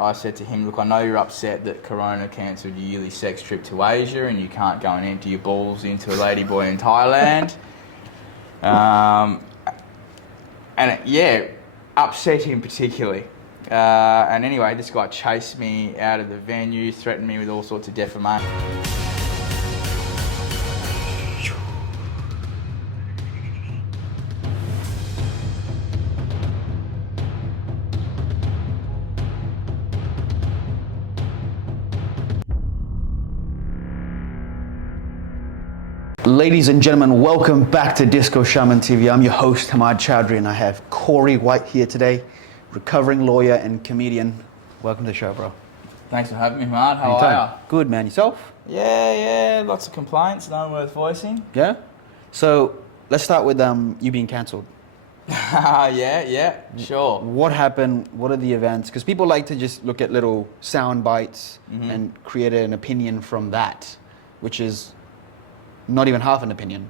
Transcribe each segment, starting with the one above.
I said to him, look, I know you're upset that Corona cancelled your yearly sex trip to Asia and you can't go and empty your balls into a ladyboy in Thailand. Upset him particularly. And anyway, this guy chased me out of the venue, threatened me with all sorts of defamation. Ladies and gentlemen, welcome back to Disco Shaman TV. I'm your host, Hammad Chowdhury, and I have Corey White here today, recovering lawyer and comedian. Welcome to the show, bro. Thanks for having me, Hammad. How are you? Good, man. Yourself? Yeah. Lots of complaints, none worth voicing. Yeah? So, let's start with you being cancelled. Yeah, sure. What happened? What are the events? Because people like to just look at little sound bites and create an opinion from that, which is not even half an opinion.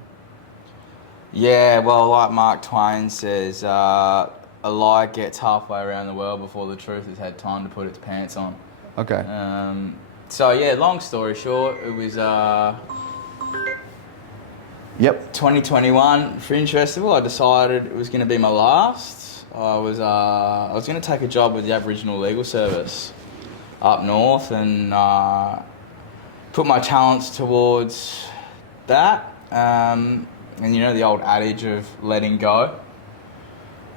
Yeah, well, like Mark Twain says, a lie gets halfway around the world before the truth has had time to put its pants on. Okay. So yeah, long story short, it was 2021 Fringe Festival. I decided it was going to be my last. I was going to take a job with the Aboriginal Legal Service up north and put my talents towards that, and you know the old adage of letting go.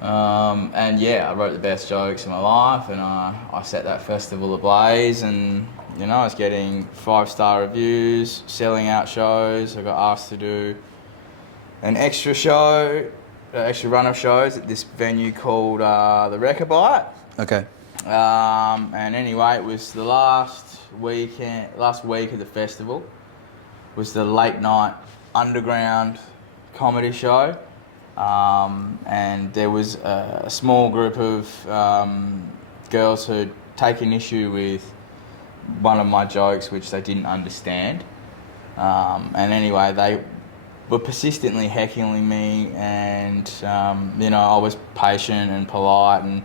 I wrote the best jokes of my life, and I set that festival ablaze, and you know I was getting 5-star reviews, selling out shows. I got asked to do an extra run of shows at this venue called the Rechabite. Okay. And anyway, it was the last week of the festival. Was the late night underground comedy show, and there was a small group of girls who'd taken issue with one of my jokes which they didn't understand, and anyway they were persistently heckling me, and I was patient and polite, and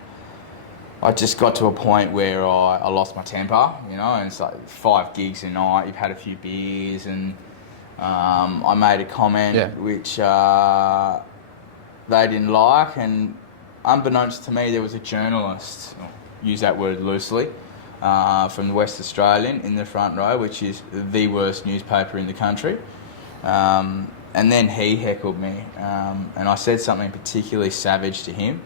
I just got to a point where I lost my temper, and it's like 5 gigs a night, you've had a few beers, and I made a comment which they didn't like, and unbeknownst to me, there was a journalist, I'll use that word loosely, from the West Australian in the front row, which is the worst newspaper in the country. And then he heckled me, and I said something particularly savage to him.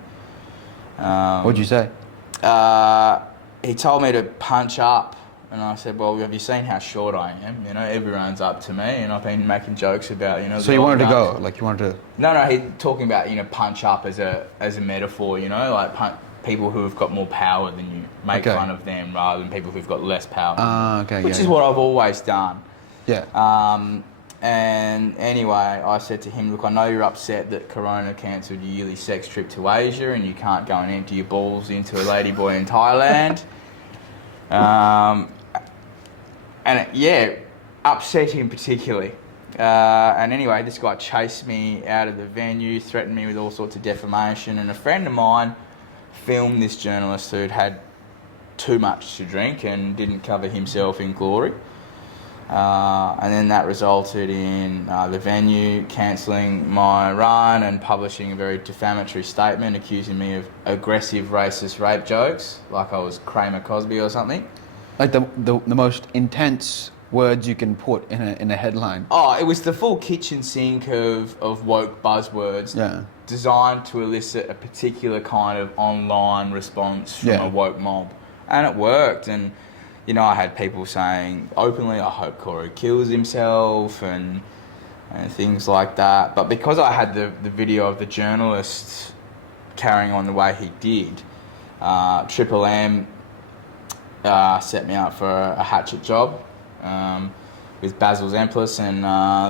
What'd you say? He told me to punch up, and I said, well, have you seen how short I am? Everyone's up to me, and I've been making jokes about, So you wanted to go? Like you wanted to... No, he's talking about, punch up as a metaphor, like people who have got more power than you, make fun of them rather than people who've got less power than you, which is what I've always done. Yeah. And anyway, I said to him, look, I know you're upset that Corona cancelled your yearly sex trip to Asia and you can't go and empty your balls into a ladyboy in Thailand. Upset him particularly. And anyway, this guy chased me out of the venue, threatened me with all sorts of defamation, and a friend of mine filmed this journalist who'd had too much to drink and didn't cover himself in glory. And then that resulted in the venue cancelling my run and publishing a very defamatory statement accusing me of aggressive racist rape jokes, like I was Kramer Cosby or something. Like the most intense words you can put in a headline. Oh, it was the full kitchen sink of woke buzzwords designed to elicit a particular kind of online response from a woke mob. And it worked, and I had people saying openly, I hope Corey kills himself and things like that. But because I had the video of the journalist carrying on the way he did, Triple M set me up for a hatchet job with Basil Zemplis and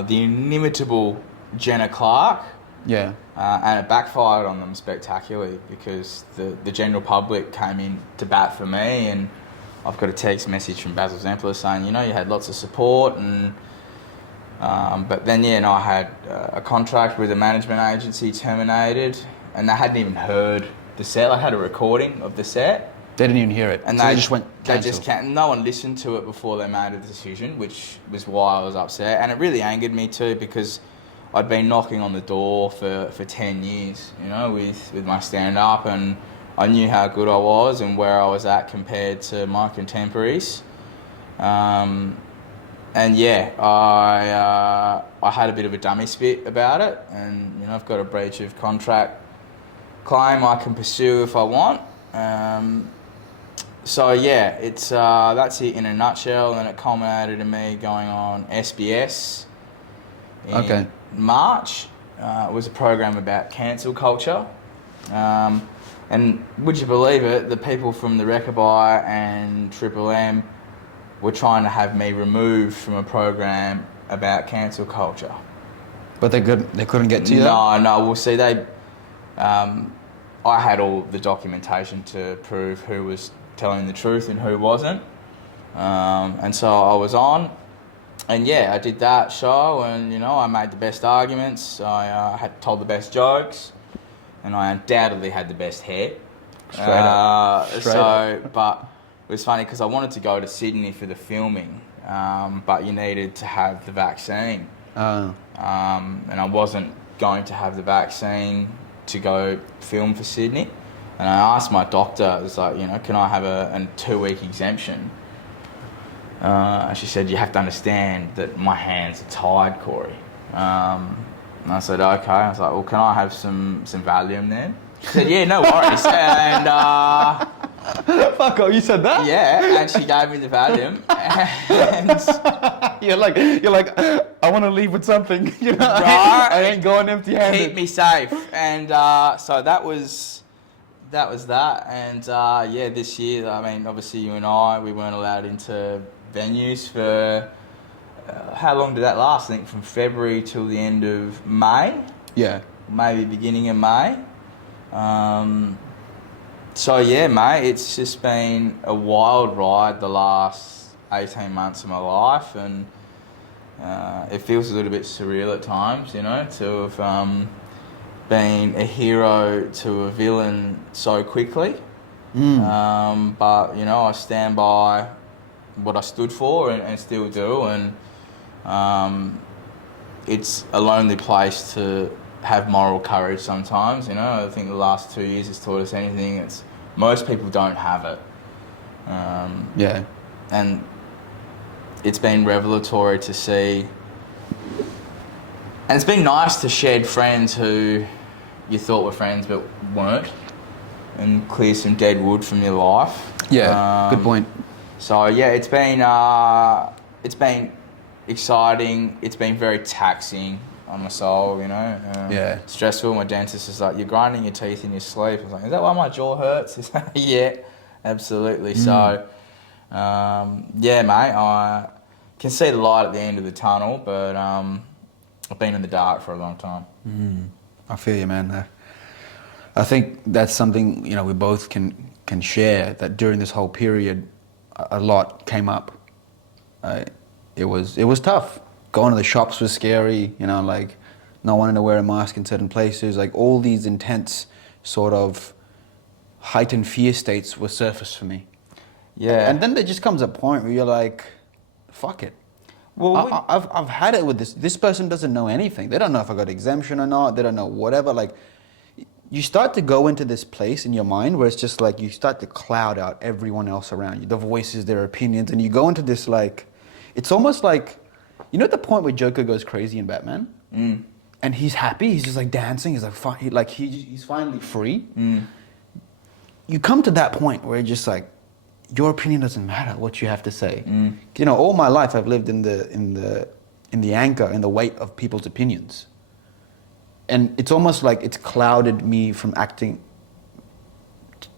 the inimitable Jenna Clark. Yeah. And it backfired on them spectacularly because the general public came in to bat for me, and I've got a text message from Basil Zemplis saying, you had lots of support, and but then I had a contract with a management agency terminated, and they hadn't even heard the set. I had a recording of the set, They didn't even hear it. And so they just went they cancel. just can't. No one listened to it before they made a decision, which was why I was upset. And it really angered me too, because I'd been knocking on the door for 10 years, you know, with my stand-up, and I knew how good I was and where I was at compared to my contemporaries. And yeah, I had a bit of a dummy spit about it, and you know, I've got a breach of contract claim I can pursue if I want. So yeah, it's that's it in a nutshell, and it culminated in me going on SBS in March. It was a program about cancel culture, and would you believe it, the people from the Reckaby and Triple M were trying to have me removed from a program about cancel culture. But they couldn't get to you? No. Well, see, I had all the documentation to prove who was telling the truth and who wasn't. And so I was on, and yeah, I did that show, and you know, I made the best arguments. I had told the best jokes, and I undoubtedly had the best hair. Straight up. But it was funny because I wanted to go to Sydney for the filming, but you needed to have the vaccine. And I wasn't going to have the vaccine to go film for Sydney. And I asked my doctor, I was like, you know, can I have a 2-week exemption? And she said, you have to understand that my hands are tied, Corey. And I said, okay. I was like, well, can I have some Valium then? She said, yeah, no worries. And fuck off, you said that? yeah, and she gave me the Valium. And you're like, I want to leave with something. You know, Right. I ain't going empty-handed. keep me safe. And so that was that. And yeah, this year, I mean, obviously you and I, we weren't allowed into venues for, how long did that last? I think from February till the end of May. Yeah. Maybe beginning of May. So yeah, mate, it's just been a wild ride the last 18 months of my life, and it feels a little bit surreal at times, you know, to have been a hero to a villain so quickly. But, you know, I stand by what I stood for and still do, and it's a lonely place to have moral courage sometimes, you know. I think the last 2 years has taught us anything. It's most people don't have it. Yeah. And it's been revelatory to see, and it's been nice to shed friends who you thought were friends but weren't, and clear some dead wood from your life. Yeah, good point. So yeah, it's been exciting. It's been very taxing on my soul, you know. Yeah. Stressful. My dentist is like, you're grinding your teeth in your sleep. I was like, is that why my jaw hurts? He's like, yeah, absolutely. So, yeah, mate, I can see the light at the end of the tunnel, but I've been in the dark for a long time. I feel you, man. I think that's something, you know, we both can share, that during this whole period, a lot came up. It was tough. Going to the shops was scary, you know, like not wanting to wear a mask in certain places, like all these intense sort of heightened fear states were surfaced for me. Yeah. And then there just comes a point where you're like, fuck it. Well, I've had it with this. This person doesn't know anything. They don't know if I got exemption or not. They don't know whatever. Like, you start to go into this place in your mind where it's just like you start to cloud out everyone else around you, the voices, their opinions, and you go into this like, it's almost like, you know, at the point where Joker goes crazy in Batman, and he's happy, he's just like dancing, he's like, he's finally free. You come to that point where you're just like, your opinion doesn't matter what you have to say. You know, all my life I've lived in the anchor, in the weight of people's opinions. And it's almost like it's clouded me from acting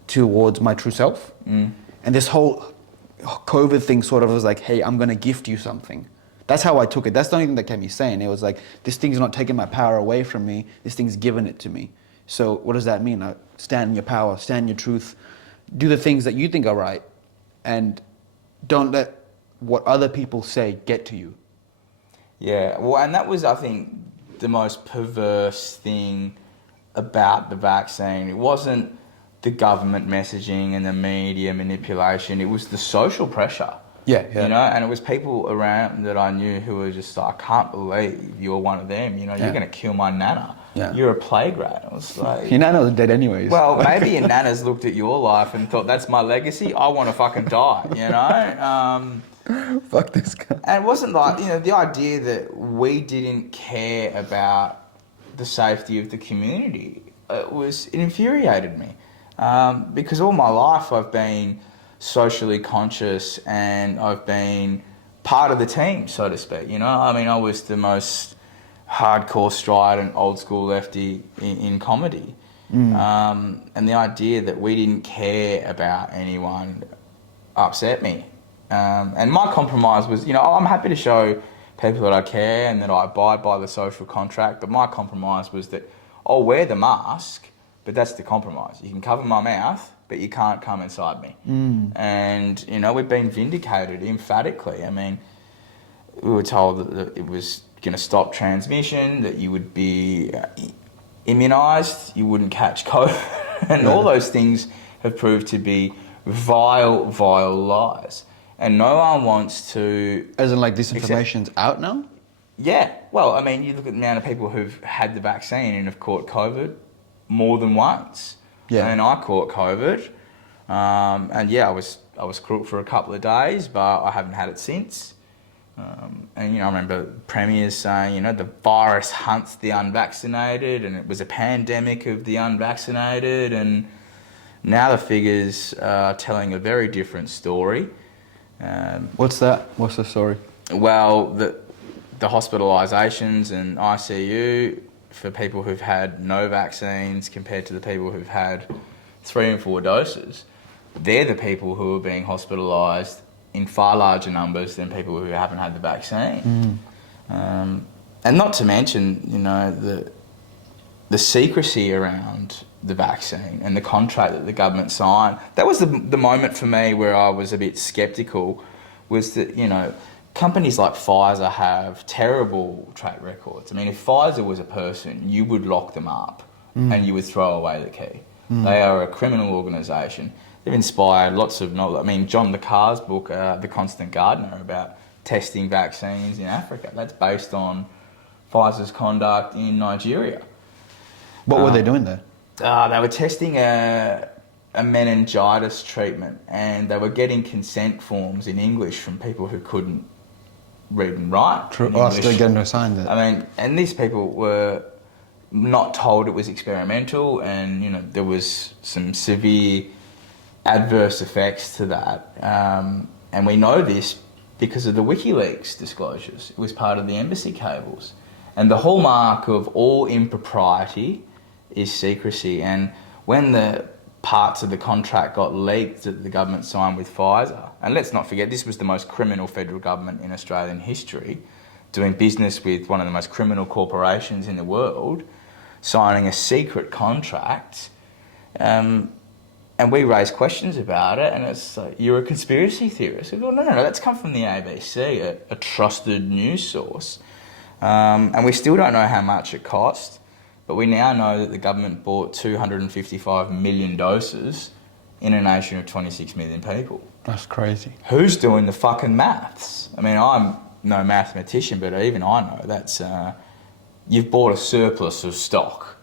towards my true self. And this whole COVID thing sort of was like, hey, I'm going to gift you something. That's how I took it. That's the only thing that kept me sane. It was like, this thing's not taking my power away from me. This thing's giving it to me. So what does that mean? Stand in your power, stand in your truth, do the things that you think are right, and don't let what other people say get to you. Yeah, well, and that was, I think, the most perverse thing about the vaccine. It wasn't the government messaging and the media manipulation. It was the social pressure. Yeah. You know, and it was people around that I knew who were just like, I can't believe you're one of them. You know, you're going to kill my nana. Yeah. You're a plague rat. It was like... Your nana's dead anyways. Well, maybe your nanas looked at your life and thought, that's my legacy. I want to fucking die, you know? Fuck this guy. And it wasn't like, you know, the idea that we didn't care about the safety of the community, it infuriated me. Because all my life I've been socially conscious and I've been part of the team, so to speak, you know? I mean, I was the most hardcore strident, old school lefty in comedy. And the idea that we didn't care about anyone upset me. And my compromise was, you know, I'm happy to show people that I care and that I abide by the social contract, but my compromise was that I'll wear the mask, but that's the compromise. You can cover my mouth, but you can't come inside me. And, you know, we've been vindicated emphatically. I mean, we were told that it was going to stop transmission, that you would be immunised, you wouldn't catch COVID, and all those things have proved to be vile, vile lies. And no one wants to... As in, like, this information's out now? Yeah. Well, I mean, you look at the amount of people who've had the vaccine and have caught COVID more than once. Yeah. And I caught COVID. And yeah, I was crook for a couple of days, but I haven't had it since. And, you know, I remember premiers saying, you know, the virus hunts the unvaccinated, and it was a pandemic of the unvaccinated. And now the figures are telling a very different story. What's that? What's the story? Well, the hospitalisations and ICU for people who've had no vaccines compared to the people who've had 3 and 4 doses, they're the people who are being hospitalised in far larger numbers than people who haven't had the vaccine. And not to mention, you know, the secrecy around the vaccine and the contract that the government signed. That was the moment for me where I was a bit sceptical, was that, you know, companies like Pfizer have terrible track records. I mean, if Pfizer was a person, you would lock them up and you would throw away the key. They are a criminal organisation. They've inspired lots of knowledge. I mean, John le Carre's book, The Constant Gardener, about testing vaccines in Africa, that's based on Pfizer's conduct in Nigeria. What were they doing there? They were testing a meningitis treatment, and they were getting consent forms in English from people who couldn't read and write. True. Oh, still getting to sign that. I mean, and these people were not told it was experimental, and, you know, there was some severe adverse effects to that. And we know this because of the WikiLeaks disclosures. It was part of the embassy cables. And the hallmark of all impropriety is secrecy. And when the parts of the contract got leaked that the government signed with Pfizer, and let's not forget, this was the most criminal federal government in Australian history, doing business with one of the most criminal corporations in the world, signing a secret contract, and we raised questions about it, and it's like, you're a conspiracy theorist. I go, no, that's come from the ABC, a trusted news source. And we still don't know how much it cost, but we now know that the government bought 255 million doses in a nation of 26 million people. That's crazy. Who's doing the fucking maths? I mean, I'm no mathematician, but even I know that's... you've bought a surplus of stock.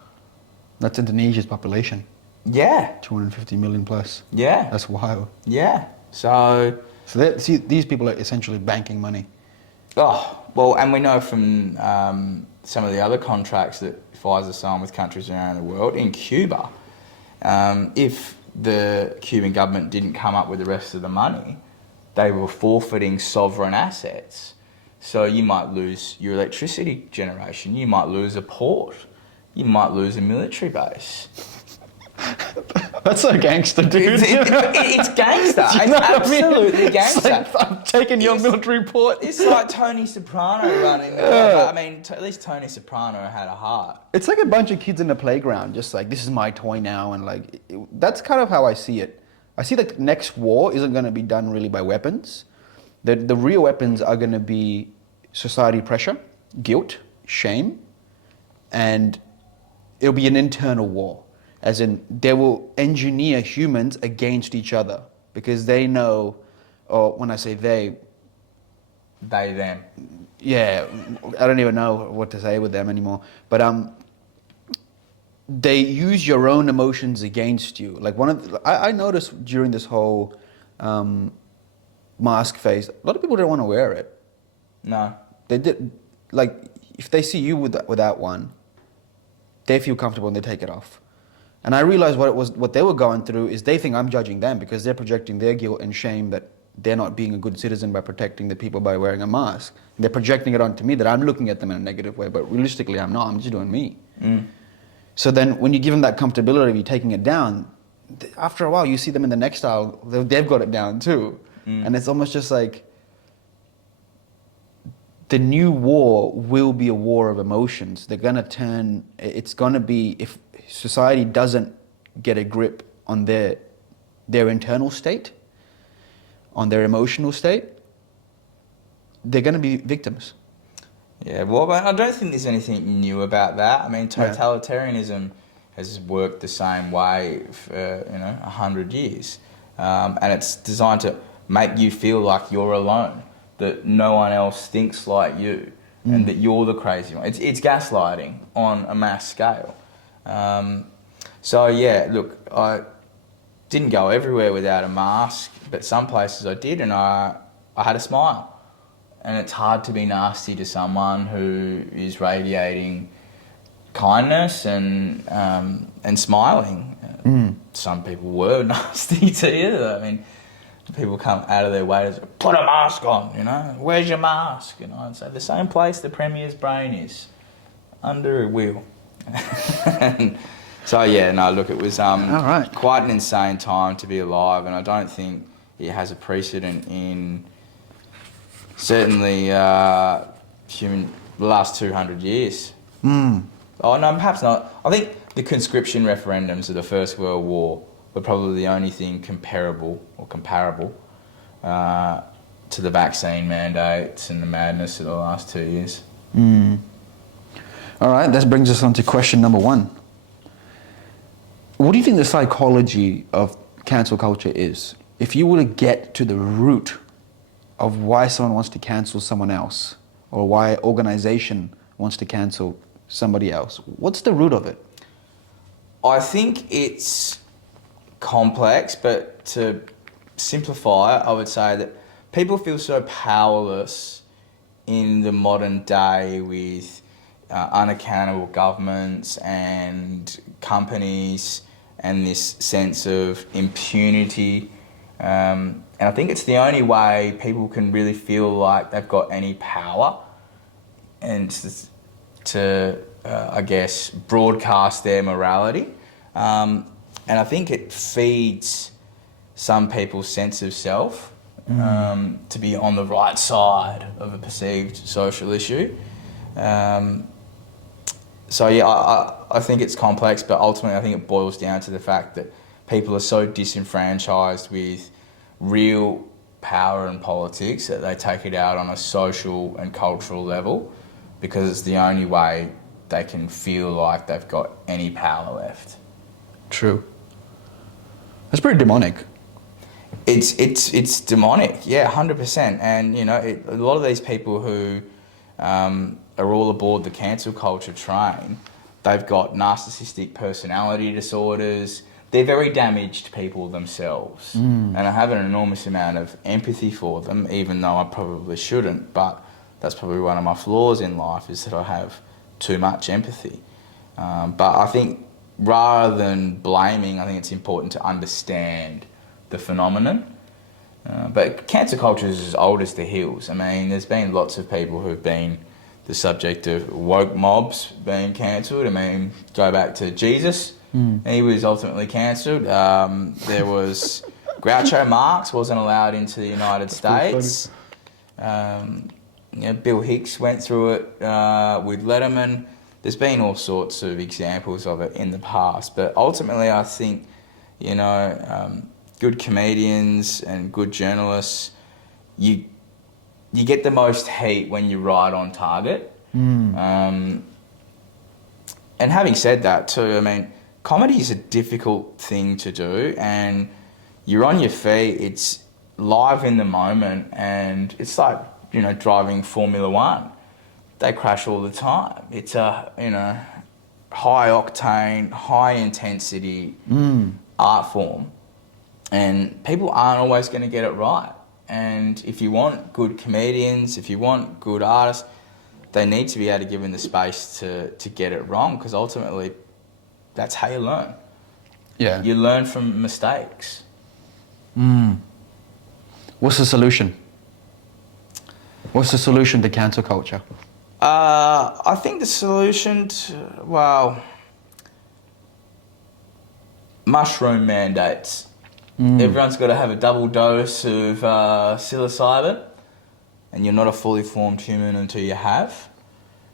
That's Indonesia's population. Yeah. 250 million plus. Yeah. That's wild. Yeah. So see, these people are essentially banking money. Oh, well, and we know from some of the other contracts that Pfizer signed with countries around the world, in Cuba, if the Cuban government didn't come up with the rest of the money, they were forfeiting sovereign assets. So you might lose your electricity generation, you might lose a port, you might lose a military base. That's so gangster, dude. It's gangster. It's absolutely gangster. Like, I'm taking your military port. It's like Tony Soprano running. I mean, at least Tony Soprano had a heart. It's like a bunch of kids in the playground, just like, this is my toy now, and like, that's kind of how I see it. I see that the next war isn't going to be done really by weapons. The real weapons are going to be society pressure, guilt, shame, and it'll be an internal war. as in they will engineer humans against each other because they know, or when I say they, Them. yeah, I don't even know what to say with them anymore. But they use your own emotions against you. Like I noticed during this whole mask phase, a lot of people don't want to wear it. No. They did, like, if they see you without one, they feel comfortable and they take it off. And I realized what they were going through is they think I'm judging them because they're projecting their guilt and shame that they're not being a good citizen by protecting the people by wearing a mask. And they're projecting it onto me that I'm looking at them in a negative way, but realistically I'm not. I'm just doing me. So then when you give them that comfortability of you taking it down, after a while you see them in the next style, they've got it down too. And it's almost just like the new war will be a war of emotions. They're going to turn, it's going to be, if society doesn't get a grip on their internal state, on their emotional state, they're going to be victims. Yeah, well, I don't think there's anything new about that. I mean, totalitarianism has worked the same way for 100 years, and it's designed to make you feel like you're alone, that no one else thinks like you, and that you're the crazy one. It's gaslighting on a mass scale. So yeah, look, I didn't go everywhere without a mask, but some places I did, and I had a smile. And it's hard to be nasty to someone who is radiating kindness and smiling. Some people were nasty to you. I mean, people come out of their way to say, put a mask on, where's your mask? And say, the same place the Premier's brain is, under a wheel. So yeah, no, look, it was quite an insane time to be alive, and I don't think it has a precedent in certainly the last 200 years. Oh no, perhaps not. I think the conscription referendums of the First World War were probably the only thing comparable to the vaccine mandates and the madness of the last 2 years. All right, that brings us on to question number 1. What do you think the psychology of cancel culture is? If you were to get to the root of why someone wants to cancel someone else, or why an organization wants to cancel somebody else, what's the root of it? I think it's complex, but to simplify it, I would say that people feel so powerless in the modern day with unaccountable governments and companies and this sense of impunity. And I think it's the only way people can really feel like they've got any power and to I guess, broadcast their morality. And I think it feeds some people's sense of self to be on the right side of a perceived social issue. So yeah, I think it's complex, but ultimately I think it boils down to the fact that people are so disenfranchised with real power in politics that they take it out on a social and cultural level because it's the only way they can feel like they've got any power left. True. That's pretty demonic. It's demonic, yeah, 100%. And a lot of these people who are all aboard the cancel culture train, they've got narcissistic personality disorders. They're very damaged people themselves. And I have an enormous amount of empathy for them, even though I probably shouldn't. But that's probably one of my flaws in life, is that I have too much empathy. But I think rather than blaming, I think it's important to understand the phenomenon. But cancel culture is as old as the hills. I mean, there's been lots of people who've been the subject of woke mobs being cancelled. I mean, go back to Jesus. He was ultimately cancelled. There was Groucho Marx wasn't allowed into the United States. Bill Hicks went through it with Letterman. There's been all sorts of examples of it in the past. But ultimately, I think, good comedians and good journalists, you get the most heat when you're right on target. And having said that too, I mean, comedy is a difficult thing to do, and you're on your feet. It's live in the moment, and it's like, you know, driving Formula One. They crash all the time. It's a, you know, high octane, high intensity art form, and people aren't always going to get it right. And if you want good comedians, if you want good artists, they need to be able to give them the space to get it wrong, because ultimately that's how you learn. Yeah. You learn from mistakes. What's the solution? What's the solution to cancel culture? I think the solution mushroom mandates. Everyone's got to have a double dose of psilocybin, and you're not a fully formed human until you have.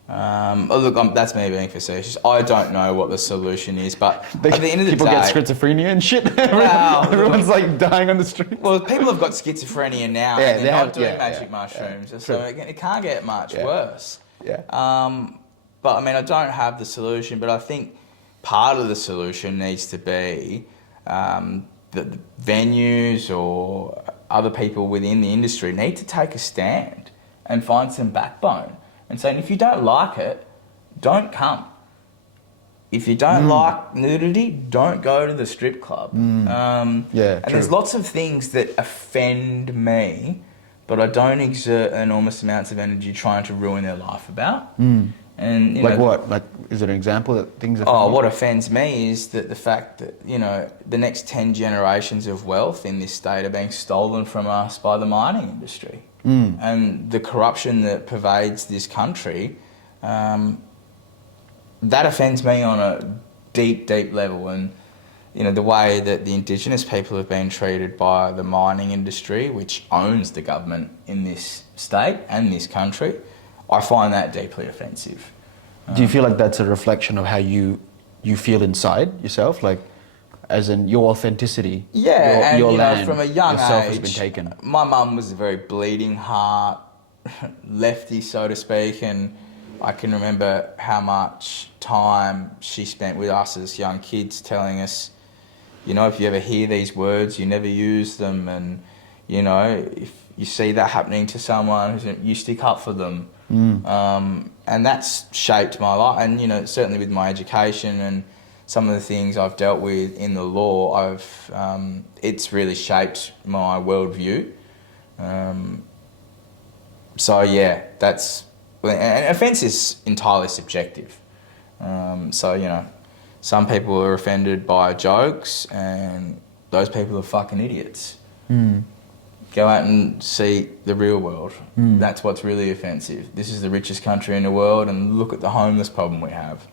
That's me being facetious. I don't know what the solution is, but at the end of the day... People get schizophrenia and shit. Everyone's like dying on the street. Well, people have got schizophrenia now, Yeah, and they're not doing magic mushrooms, so it can't get much worse. Yeah. But I mean, I don't have the solution, but I think part of the solution needs to be that the venues or other people within the industry need to take a stand and find some backbone and saying, if you don't like it, don't come. If you don't like nudity, don't go to the strip club. And there's lots of things that offend me, but I don't exert enormous amounts of energy trying to ruin their life about. And you like know, what? Like, is there an example that things offend you? what offends me is that the fact that, you know, the next 10 generations of wealth in this state are being stolen from us by the mining industry. And the corruption that pervades this country, that offends me on a deep, deep level. And, you know, the way that the Indigenous people have been treated by the mining industry, which owns the government in this state and this country, I find that deeply offensive. Do you feel like that's a reflection of how you feel inside yourself? Like, as in your authenticity? Yeah, your and land, from a young yourself age, has been taken. My mum was a very bleeding heart, lefty, so to speak, and I can remember how much time she spent with us as young kids telling us, you know, if you ever hear these words, you never use them, and, you know, if you see that happening to someone, you stick up for them. And that's shaped my life, and, you know, certainly with my education and some of the things I've dealt with in the law, it's really shaped my worldview. So yeah, and offence is entirely subjective. So, you know, some people are offended by jokes, and those people are fucking idiots. Go out and see the real world. That's what's really offensive. This is the richest country in the world, and look at the homeless problem we have.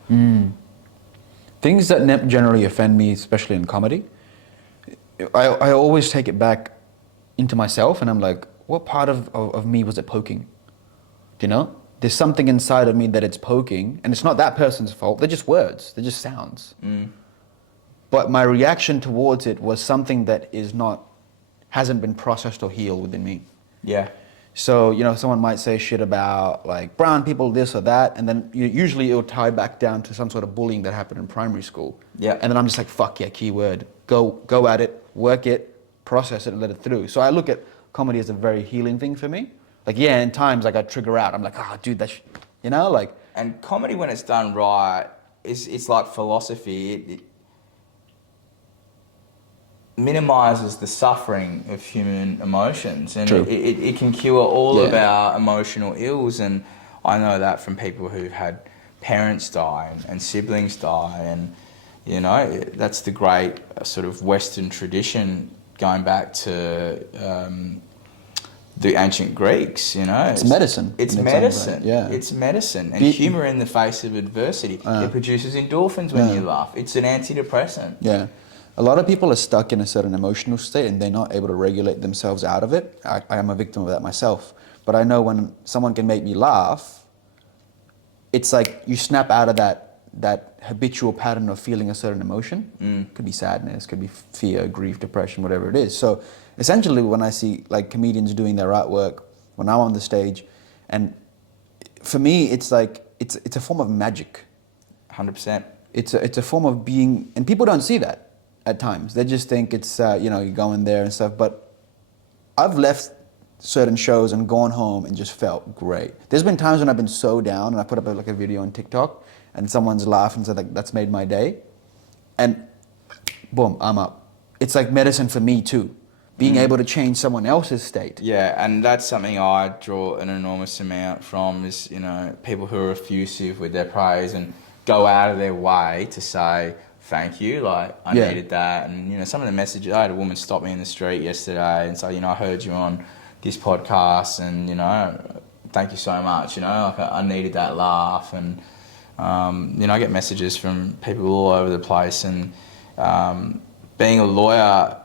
Things that generally offend me, especially in comedy, I always take it back into myself, and I'm like, what part of me was it poking? Do you know? There's something inside of me that it's poking, and it's not that person's fault. They're just words. They're just sounds. But my reaction towards it was something that hasn't been processed or healed within me. Yeah. So, you know, someone might say shit about like brown people, this or that, and then usually it'll tie back down to some sort of bullying that happened in primary school. Yeah. And then I'm just like, fuck yeah, keyword. Go at it, work it, process it, and let it through. So I look at comedy as a very healing thing for me. Like, yeah, in times like I trigger out. I'm like, dude, you know, like. And comedy, when it's done right, it's like philosophy. It minimises the suffering of human emotions, and it can cure all of our emotional ills. And I know that from people who've had parents die and siblings die, and, you know, that's the great sort of Western tradition going back to the ancient Greeks, you know. It's medicine. It's medicine. Yeah. It's medicine. And humour in the face of adversity. It produces endorphins when you laugh. It's an antidepressant. Yeah. A lot of people are stuck in a certain emotional state and they're not able to regulate themselves out of it. I am a victim of that myself. But I know when someone can make me laugh, it's like you snap out of that habitual pattern of feeling a certain emotion. Could be sadness, could be fear, grief, depression, whatever it is. So essentially when I see like comedians doing their artwork, when I'm on the stage, and for me it's like, it's a form of magic. 100%. it's a form of being, and people don't see that at times. They just think it's you go in there and stuff. But I've left certain shows and gone home and just felt great. There's been times when I've been so down and I put up like a video on TikTok and someone's laughed and said like that's made my day, and boom, I'm up. It's like medicine for me too. Being able to change someone else's state. Yeah, and that's something I draw an enormous amount from is, people who are effusive with their praise and go out of their way to say thank you, like I needed that. And, some of the messages, I had a woman stop me in the street yesterday and say, I heard you on this podcast and, thank you so much, like I needed that laugh. And, I get messages from people all over the place, and being a lawyer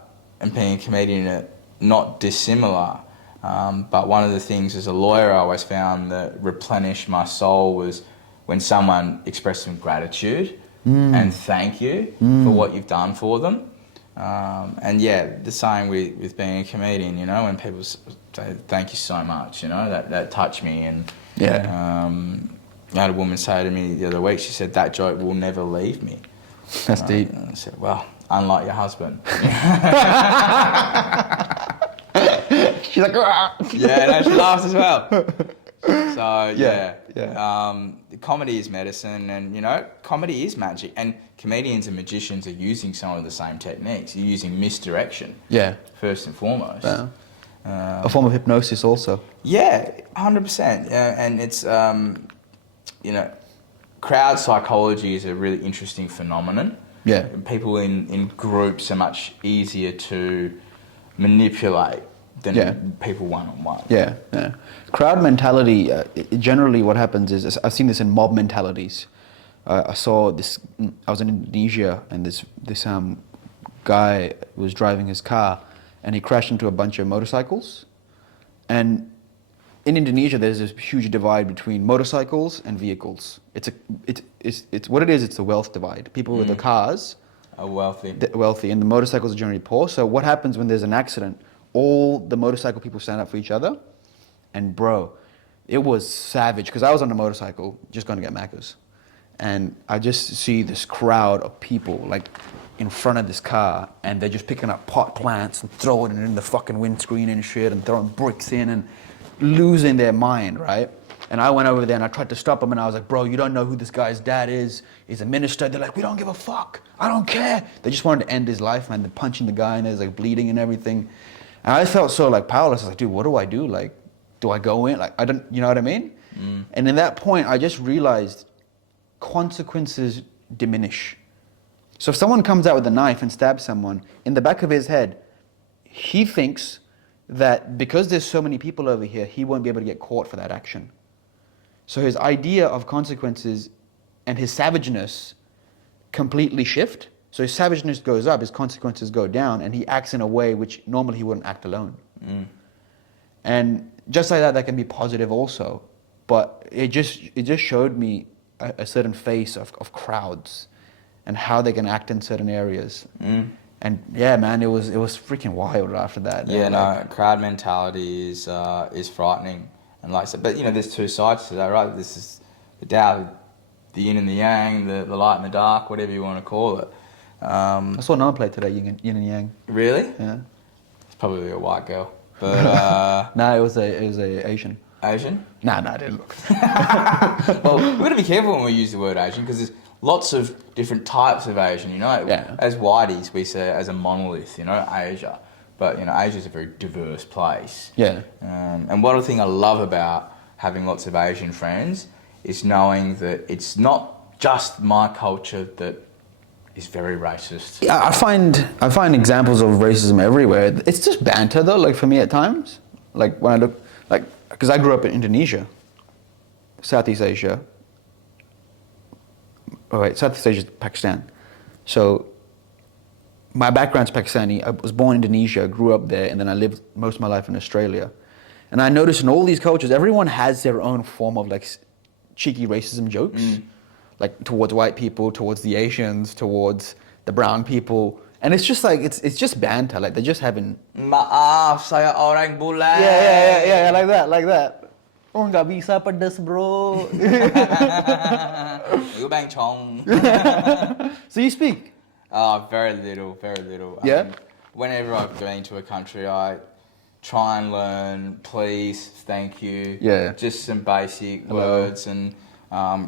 and being a comedian are not dissimilar. But one of the things as a lawyer I always found that replenished my soul was when someone expressed some gratitude and thank you for what you've done for them. And the same with being a comedian, when people say thank you so much, that touched me. And I had a woman say to me the other week, she said, that joke will never leave me. That's deep. And I said, well, unlike your husband. She's like, "Rah." Yeah, no, she laughs as well. So comedy is medicine, and comedy is magic. And comedians and magicians are using some of the same techniques. You're using misdirection. Yeah. First and foremost. Yeah. A form of hypnosis also. Yeah, 100%. And it's crowd psychology is a really interesting phenomenon. Yeah. People in groups are much easier to manipulate than people one-on-one. Yeah, yeah. Crowd mentality, generally what happens is, I've seen this in mob mentalities. I saw this, I was in Indonesia, and this guy was driving his car and he crashed into a bunch of motorcycles. And in Indonesia, there's this huge divide between motorcycles and vehicles. It's what it is. It's a wealth divide. People with the cars are wealthy, and the motorcycles are generally poor. So what happens when there's an accident? All the motorcycle people stand up for each other, and bro, it was savage because I was on a motorcycle just going to get Macca's, and I just see this crowd of people like in front of this car, and they're just picking up pot plants and throwing it in the fucking windscreen and shit, and throwing bricks in and losing their mind, right? And I went over there and I tried to stop them, and I was like, bro, you don't know who this guy's dad is. He's a minister. They're like, we don't give a fuck. I don't care. They just wanted to end his life, man. They're punching the guy and he's like bleeding and everything. And I felt so like powerless. I was like, dude, what do I do? Like, do I go in? Like, I don't, you know what I mean? And in that point, I just realized consequences diminish. So if someone comes out with a knife and stabs someone, in the back of his head, he thinks that because there's so many people over here, he won't be able to get caught for that action. So his idea of consequences and his savageness completely shift. So his savageness goes up, his consequences go down, and he acts in a way which normally he wouldn't act alone. And just like that can be positive also. But it just showed me a certain face of crowds and how they can act in certain areas. And yeah, man, it was freaking wild after that. Yeah, no, crowd mentality is frightening. And like I said, but there's two sides to that, right? This is the Tao, the yin and the yang, the light and the dark, whatever you want to call it. I saw another play today, yin and yang. Really? Yeah. It's probably a white girl. But no, it was a Asian. Asian? No, I didn't look. Well, we've got to be careful when we use the word Asian because there's lots of different types of Asian, Yeah. As whiteys, we say it as a monolith, Asia. But, Asia's a very diverse place. Yeah. And one thing I love about having lots of Asian friends is knowing that it's not just my culture that is very racist. Yeah, I find examples of racism everywhere. It's just banter though, like for me at times. Like when I look, like, because I grew up in Indonesia, Southeast Asia. Oh wait, Southeast Asia is Pakistan. So my background's Pakistani. I was born in Indonesia, grew up there, and then I lived most of my life in Australia. And I noticed in all these cultures, everyone has their own form of like cheeky racism jokes. Like towards white people, towards the Asians, towards the brown people. And it's just like, it's just banter. Like they're just having... Maaf, saya orang bule. Yeah, like that. Oh, nggak bisa pedas, bro. You bang chong. So you speak? Oh, very little, very little. Yeah? I mean, whenever I've been to a country, I try and learn please, thank you, Yeah. just some basic Hello. words. And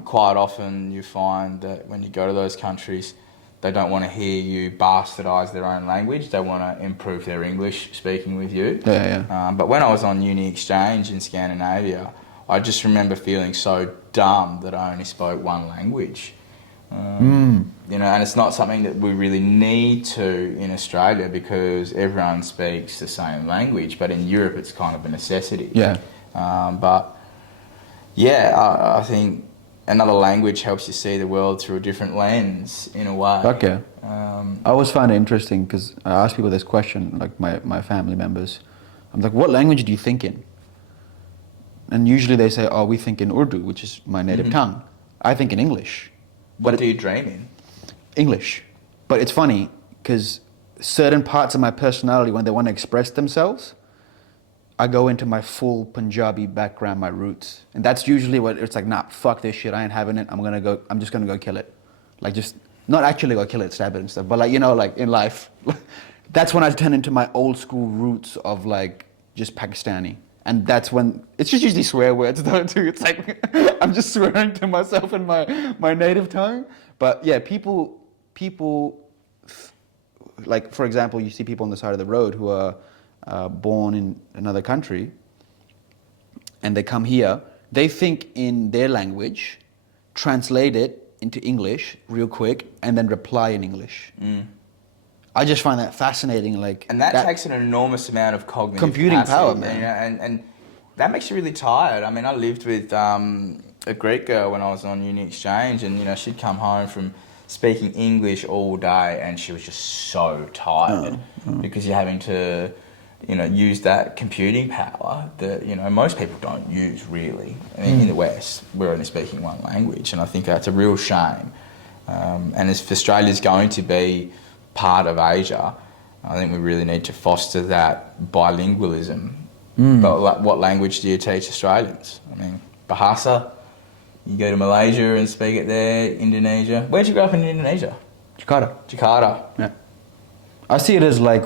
quite often you find that when you go to those countries, they don't want to hear you bastardize their own language. They want to improve their English speaking with you. Yeah. But when I was on uni exchange in Scandinavia, I just remember feeling so dumb that I only spoke one language. You know, and it's not something that we really need to in Australia because everyone speaks the same language, but in Europe it's kind of a necessity. Yeah. But yeah, I think another language helps you see the world through a different lens in a way. Okay. I always find it interesting because I ask people this question, like my family members. I'm like, what language do you think in? And usually they say, oh, we think in Urdu, which is my native tongue. I think in English. What do you dream in? English. But it's funny because certain parts of my personality, when they want to express themselves, I go into my full Punjabi background, my roots. And that's usually what it's like, nah, fuck this shit, I ain't having it. I'm just gonna go kill it. Like just, not actually go kill it, stab it and stuff, but like, you know, like in life. That's when I turn into my old school roots of like just Pakistani. And that's when, it's just usually swear words though too. It's like, I'm just swearing to myself in my native tongue. But yeah, people, like for example, you see people on the side of the road who are born in another country and they come here, they think in their language, translate it into English real quick and then reply in English. I just find that fascinating. Like, and that takes an enormous amount of cognitive computing capacity, power, man. You know, and that makes you really tired. I mean, I lived with a Greek girl when I was on uni exchange, and you know, she'd come home from speaking English all day, and she was just so tired because you're having to, you know, use that computing power that you know most people don't use really. I mean, in the West, we're only speaking one language, and I think that's a real shame. And if Australia's going to be part of Asia, I think we really need to foster that bilingualism. But what language do you teach Australians? I mean, Bahasa, you go to Malaysia and speak it there, Indonesia. Where'd you grow up in Indonesia? Jakarta. Yeah. I see it as like,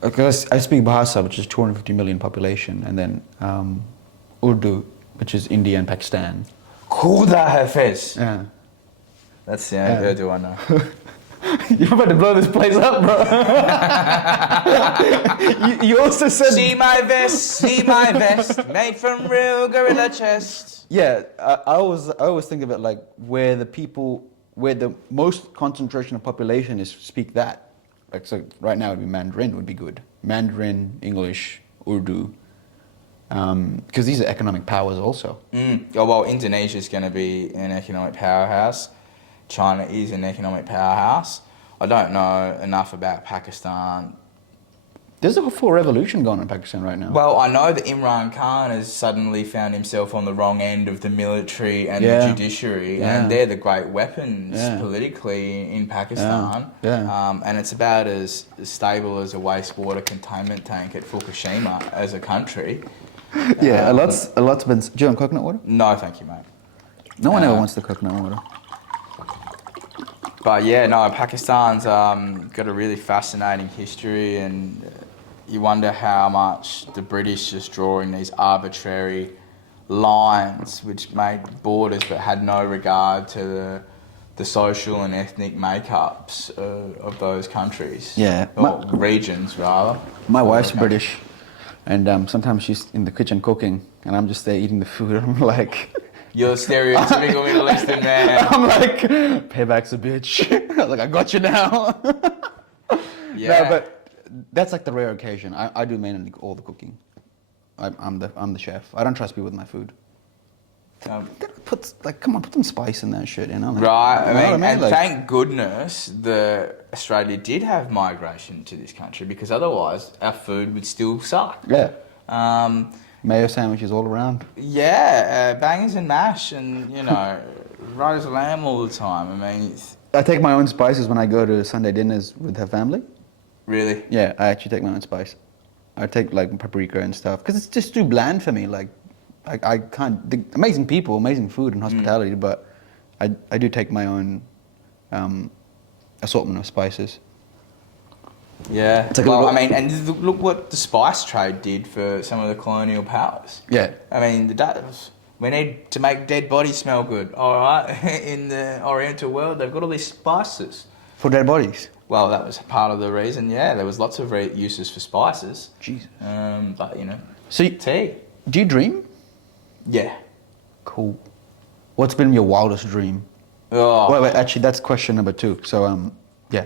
because I speak Bahasa, which is 250 million population, and then Urdu, which is India and Pakistan. Khuda Hafiz. Yeah. That's the only Urdu I know. You're about to blow this place up, bro. you also said... See my vest, made from real gorilla chest. Yeah, I always think of it like where the most concentration of population is speak that. Like, so right now it'd be Mandarin would be good. Mandarin, English, Urdu. Because these are economic powers also. Oh, well, Indonesia's going to be an economic powerhouse. China is an economic powerhouse. I don't know enough about Pakistan. There's a full revolution going on in Pakistan right now. Well, I know that Imran Khan has suddenly found himself on the wrong end of the military and the judiciary, and they're the great weapons politically in Pakistan. And it's about as stable as a wastewater containment tank at Fukushima as a country. Yeah, a lot's been... Do you want coconut water? No, thank you, mate. No one ever wants the coconut water. But yeah, no, Pakistan's got a really fascinating history, and you wonder how much the British just drawing these arbitrary lines which made borders but had no regard to the social and ethnic makeups of those countries. Yeah. Or regions, rather. My wife's British, and sometimes she's in the kitchen cooking, and I'm just there eating the food, and I'm like... You're a stereotypical Middle Eastern man. I'm like, payback's a bitch. Like, I got you now. Yeah. No, but that's like the rare occasion. I do mainly all the cooking. I'm the chef. I don't trust people with my food. Put some spice in that shit, you know? Like, Right, I mean, and like, thank goodness Australia did have migration to this country, because otherwise our food would still suck. Yeah. Mayo sandwiches all around. Yeah, bangers and mash, and you know, right as a lamb all the time. I mean, I take my own spices when I go to Sunday dinners with her family. Really? Yeah, I actually take my own spice. I take like paprika and stuff because it's just too bland for me. Like, I can't. Amazing people, amazing food and hospitality, but I do take my own assortment of spices. Yeah. It's like Well, I mean, and look what the spice trade did for some of the colonial powers. Yeah. I mean, we need to make dead bodies smell good. All right. In the Oriental world, they've got all these spices. For dead bodies. Well, that was part of the reason. Yeah, there was lots of uses for spices. Jesus. But So tea. do you dream? Yeah. Cool. What's been your wildest dream? Oh. Wait, actually, that's question number 2. So, yeah.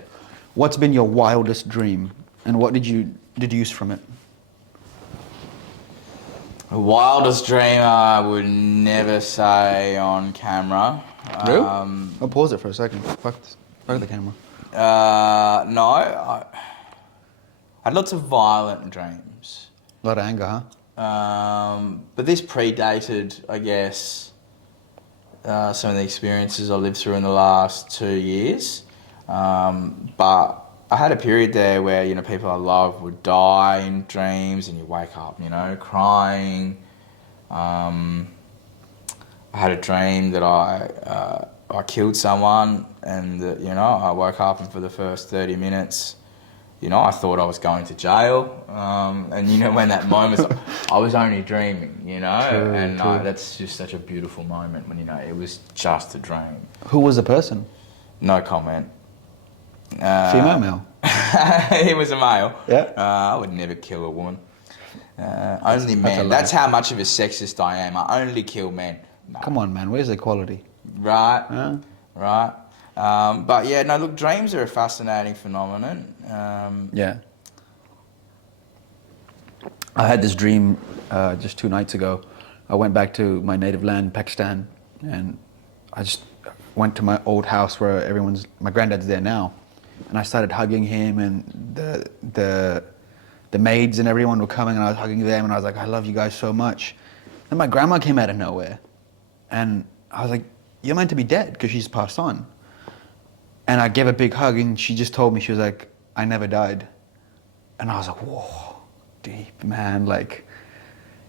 What's been your wildest dream, and what did you deduce from it? The wildest dream I would never say on camera. Really? I'll pause it for a second. Fuck the camera. No, I had lots of violent dreams. A lot of anger, huh? But this predated, I guess, some of the experiences I lived through in the last 2 years. But I had a period there where, people I love would die in dreams and you wake up, crying. I had a dream that I killed someone and that, I woke up and for the first 30 minutes, I thought I was going to jail. And when that moment, I was only dreaming, True. That's just such a beautiful moment when, it was just a dream. Who was the person? No comment. Female, male? He was a male. Yeah. I would never kill a woman. Only men. That's how much of a sexist I am. I only kill men. No. Come on, man. Where's equality? Right. Yeah. Right. But yeah, no, look, dreams are a fascinating phenomenon. Yeah. I had this dream just 2 nights ago. I went back to my native land, Pakistan, and I just went to my old house where my granddad's there now, and I started hugging him, and the maids and everyone were coming, and I was hugging them, and I was like, I love you guys so much. Then my grandma came out of nowhere, and I was like, you're meant to be dead because she's passed on. And I gave a big hug, and she just told me, she was like, I never died. And I was like, whoa, deep, man. Like,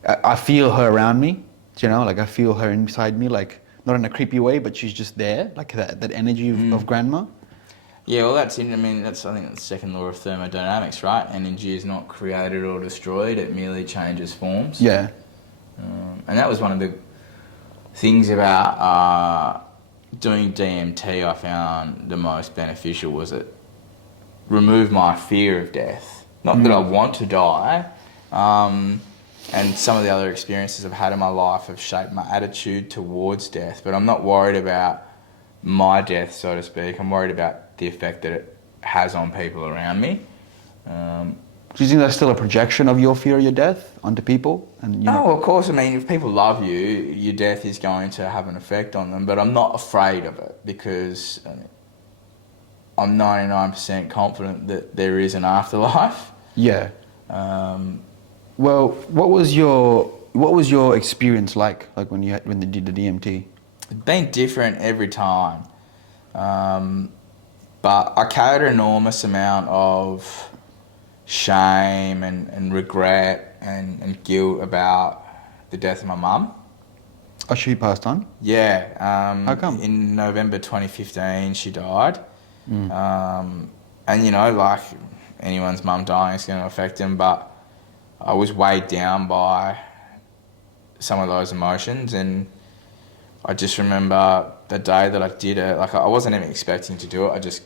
I feel her around me, like I feel her inside me, like not in a creepy way, but she's just there, like that energy of grandma. Yeah, well, I think that's the second law of thermodynamics, right? Energy is not created or destroyed; it merely changes forms. Yeah. And that was one of the things about doing DMT I found the most beneficial was it removed my fear of death. Not that I want to die, and some of the other experiences I've had in my life have shaped my attitude towards death, but I'm not worried about my death, so to speak. I'm worried about the effect that it has on people around me. Do you think that's still a projection of your fear of your death onto people? And No, of course. I mean, if people love you, your death is going to have an effect on them, but I'm not afraid of it because I'm 99% confident that there is an afterlife. Yeah. Well, what was your experience like when you did the DMT? It's been different every time, but I carried an enormous amount of shame and regret and guilt about the death of my mum. Oh, she passed on? Yeah. How come? In November 2015, she died. And like anyone's mum dying is going to affect them, but I was weighed down by some of those emotions, and I just remember the day that I did it, like I wasn't even expecting to do it. I just,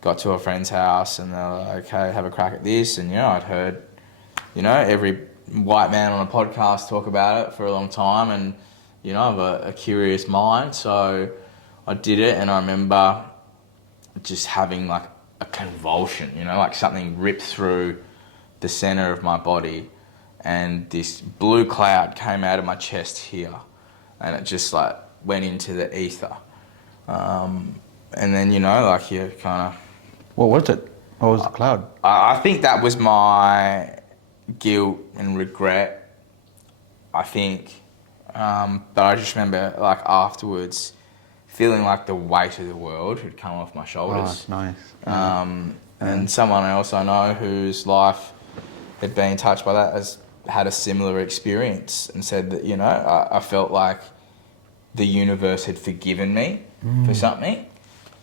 got to a friend's house and they were like, okay, have a crack at this. And, I'd heard, every white man on a podcast talk about it for a long time, and, I have a curious mind. So I did it, and I remember just having like a convulsion, like something ripped through the center of my body, and this blue cloud came out of my chest here, and it just like went into the ether. And then, like you kind of... What was it? What was the cloud? I think that was my guilt and regret, I think. But I just remember like afterwards feeling like the weight of the world had come off my shoulders. Oh, nice. And someone else I know whose life had been touched by that has had a similar experience and said that, you know, I felt like the universe had forgiven me for something.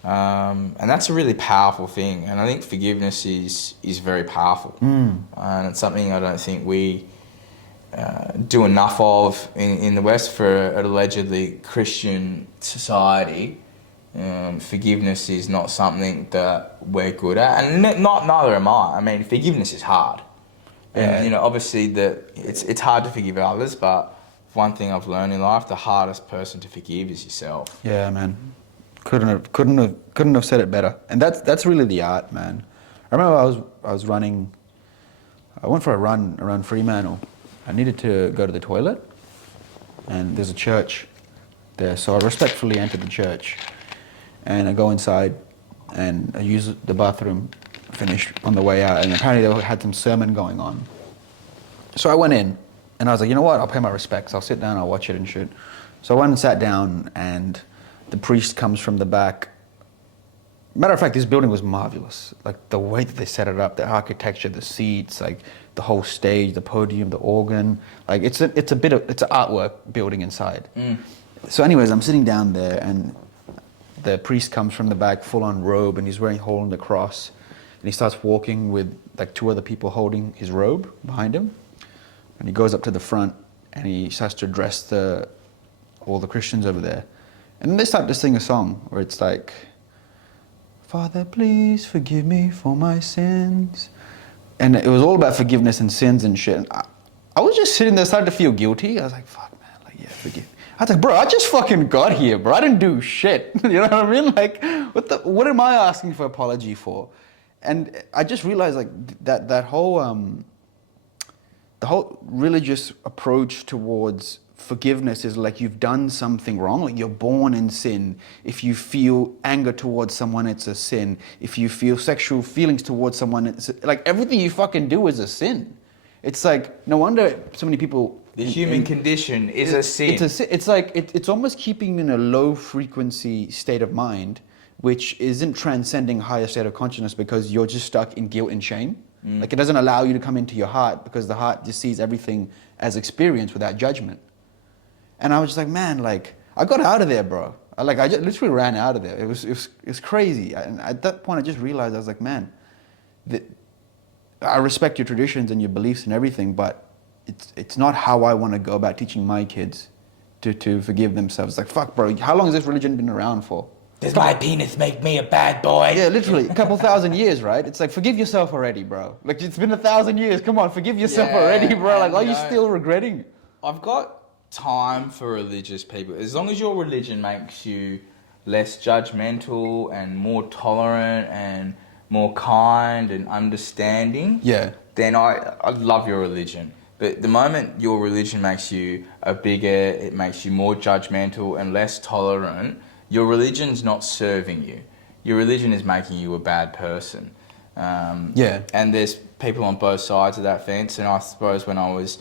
And that's a really powerful thing. And I think forgiveness is very powerful. And it's something I don't think we do enough of in the West for an allegedly Christian society. Forgiveness is not something that we're good at, and neither am I. I mean, forgiveness is hard. And, you know, obviously it's hard to forgive others, but one thing I've learned in life, the hardest person to forgive is yourself. Yeah, man. Couldn't have said it better. And that's really the art, man. I remember I was running. I went for a run around Fremantle. I needed to go to the toilet, and there's a church there, so I respectfully entered the church, and I go inside, and I use the bathroom. Finished on the way out, and apparently they had some sermon going on. So I went in, and I was like, you know what? I'll pay my respects. I'll sit down. I'll watch it and shit. So I went and sat down, and the priest comes from the back. Matter of fact, this building was marvelous. Like the way that they set it up, the architecture, the seats, like the whole stage, the podium, the organ. Like it's an artwork building inside. So anyways, I'm sitting down there, and the priest comes from the back, full on robe, and he's wearing a hole in the cross. And he starts walking with like two other people holding his robe behind him. And he goes up to the front, and he starts to address all the Christians over there. And then they start to sing a song where it's like, Father, please forgive me for my sins. And it was all about forgiveness and sins and shit. And I was just sitting there, starting to feel guilty. I was like, fuck, man, like, yeah, forgive me. I was like, bro, I just fucking got here, bro. I didn't do shit. You know what I mean? Like, what am I asking for apology for? And I just realized, like, that whole the whole religious approach towards forgiveness is like you've done something wrong, like you're born in sin. If you feel anger towards someone, it's a sin. If you feel sexual feelings towards someone, it's like everything you fucking do is a sin. It's like, no wonder so many people... The human condition is a sin. It's a sin. It's like, it's almost keeping in a low frequency state of mind, which isn't transcending higher state of consciousness because you're just stuck in guilt and shame. Like it doesn't allow you to come into your heart because the heart just sees everything as experience without judgment. And I was just like, man, like I got out of there, bro. I just literally ran out of there. It was crazy. And at that point, I just realized I was like, man, I respect your traditions and your beliefs and everything, but it's not how I want to go about teaching my kids to forgive themselves. Like, fuck, bro, how long has this religion been around for? Does my penis make me a bad boy? Yeah, literally, a couple thousand years, right? It's like, forgive yourself already, bro. Like, it's been 1,000 years. Come on, forgive yourself already, bro. Like, are you still regretting? I've got time for religious people. As long as your religion makes you less judgmental and more tolerant and more kind and understanding, then I love your religion. But the moment your religion makes you a bigot, it makes you more judgmental and less tolerant, your religion's not serving you. Your religion is making you a bad person. And there's people on both sides of that fence. And I suppose when I was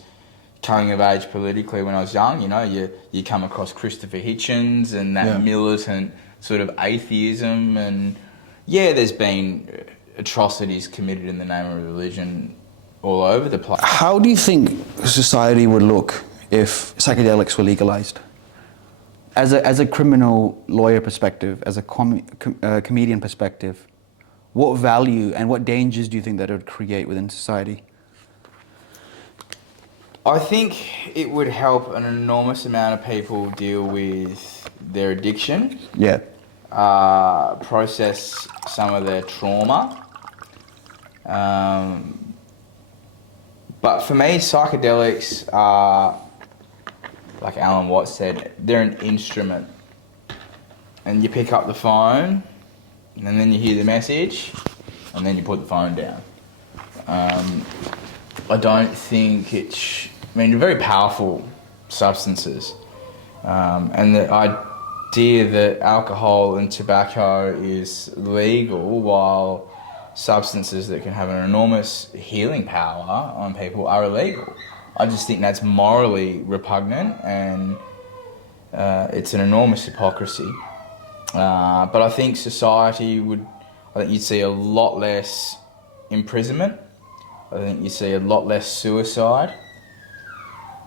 coming of age politically, when I was young, you know, you come across Christopher Hitchens and that militant sort of atheism. And there's been atrocities committed in the name of religion all over the place. How do you think society would look if psychedelics were legalized? As a criminal lawyer perspective, as a comedian perspective, what value and what dangers do you think that it would create within society? I think it would help an enormous amount of people deal with their addiction. Process some of their trauma. But for me, psychedelics are, like Alan Watts said, they're an instrument. And you pick up the phone, and then you hear the message, and then you put the phone down. I don't think they're very powerful substances. And the idea that alcohol and tobacco is legal while substances that can have an enormous healing power on people are illegal. I just think that's morally repugnant, and it's an enormous hypocrisy. But I think you'd see a lot less imprisonment. I think you'd see a lot less suicide.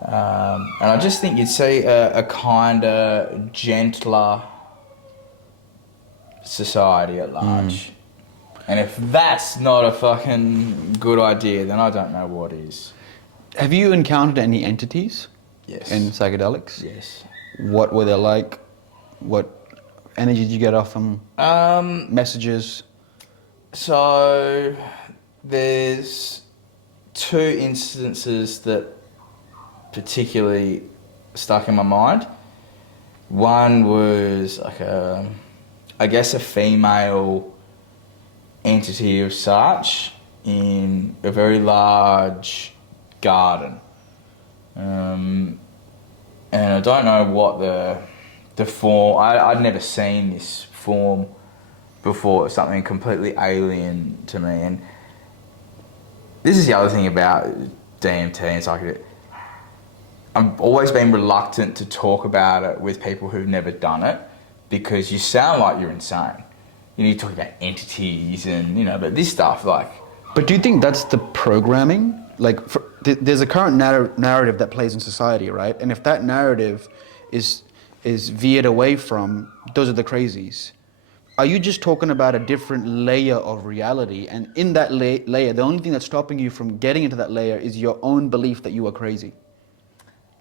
And I just think you'd see a kinder, gentler society at large. And if that's not a fucking good idea, then I don't know what is. Have you encountered any entities Yes. in psychedelics? Yes. What were they like? What energy did you get off them? Messages? So there's two instances that particularly stuck in my mind. One was like I guess a female entity of such in a very large garden. And I don't know what the form, I'd never seen this form before. It's something completely alien to me. And this is the other thing about DMT and psychedelics. I've always been reluctant to talk about it with people who've never done it because you sound like you're insane. You need to talk about entities and, but this stuff, like... But do you think that's the programming? Like, there's a current narrative that plays in society, right? And if that narrative is veered away from, those are the crazies. Are you just talking about a different layer of reality? And in that layer, the only thing that's stopping you from getting into that layer is your own belief that you are crazy.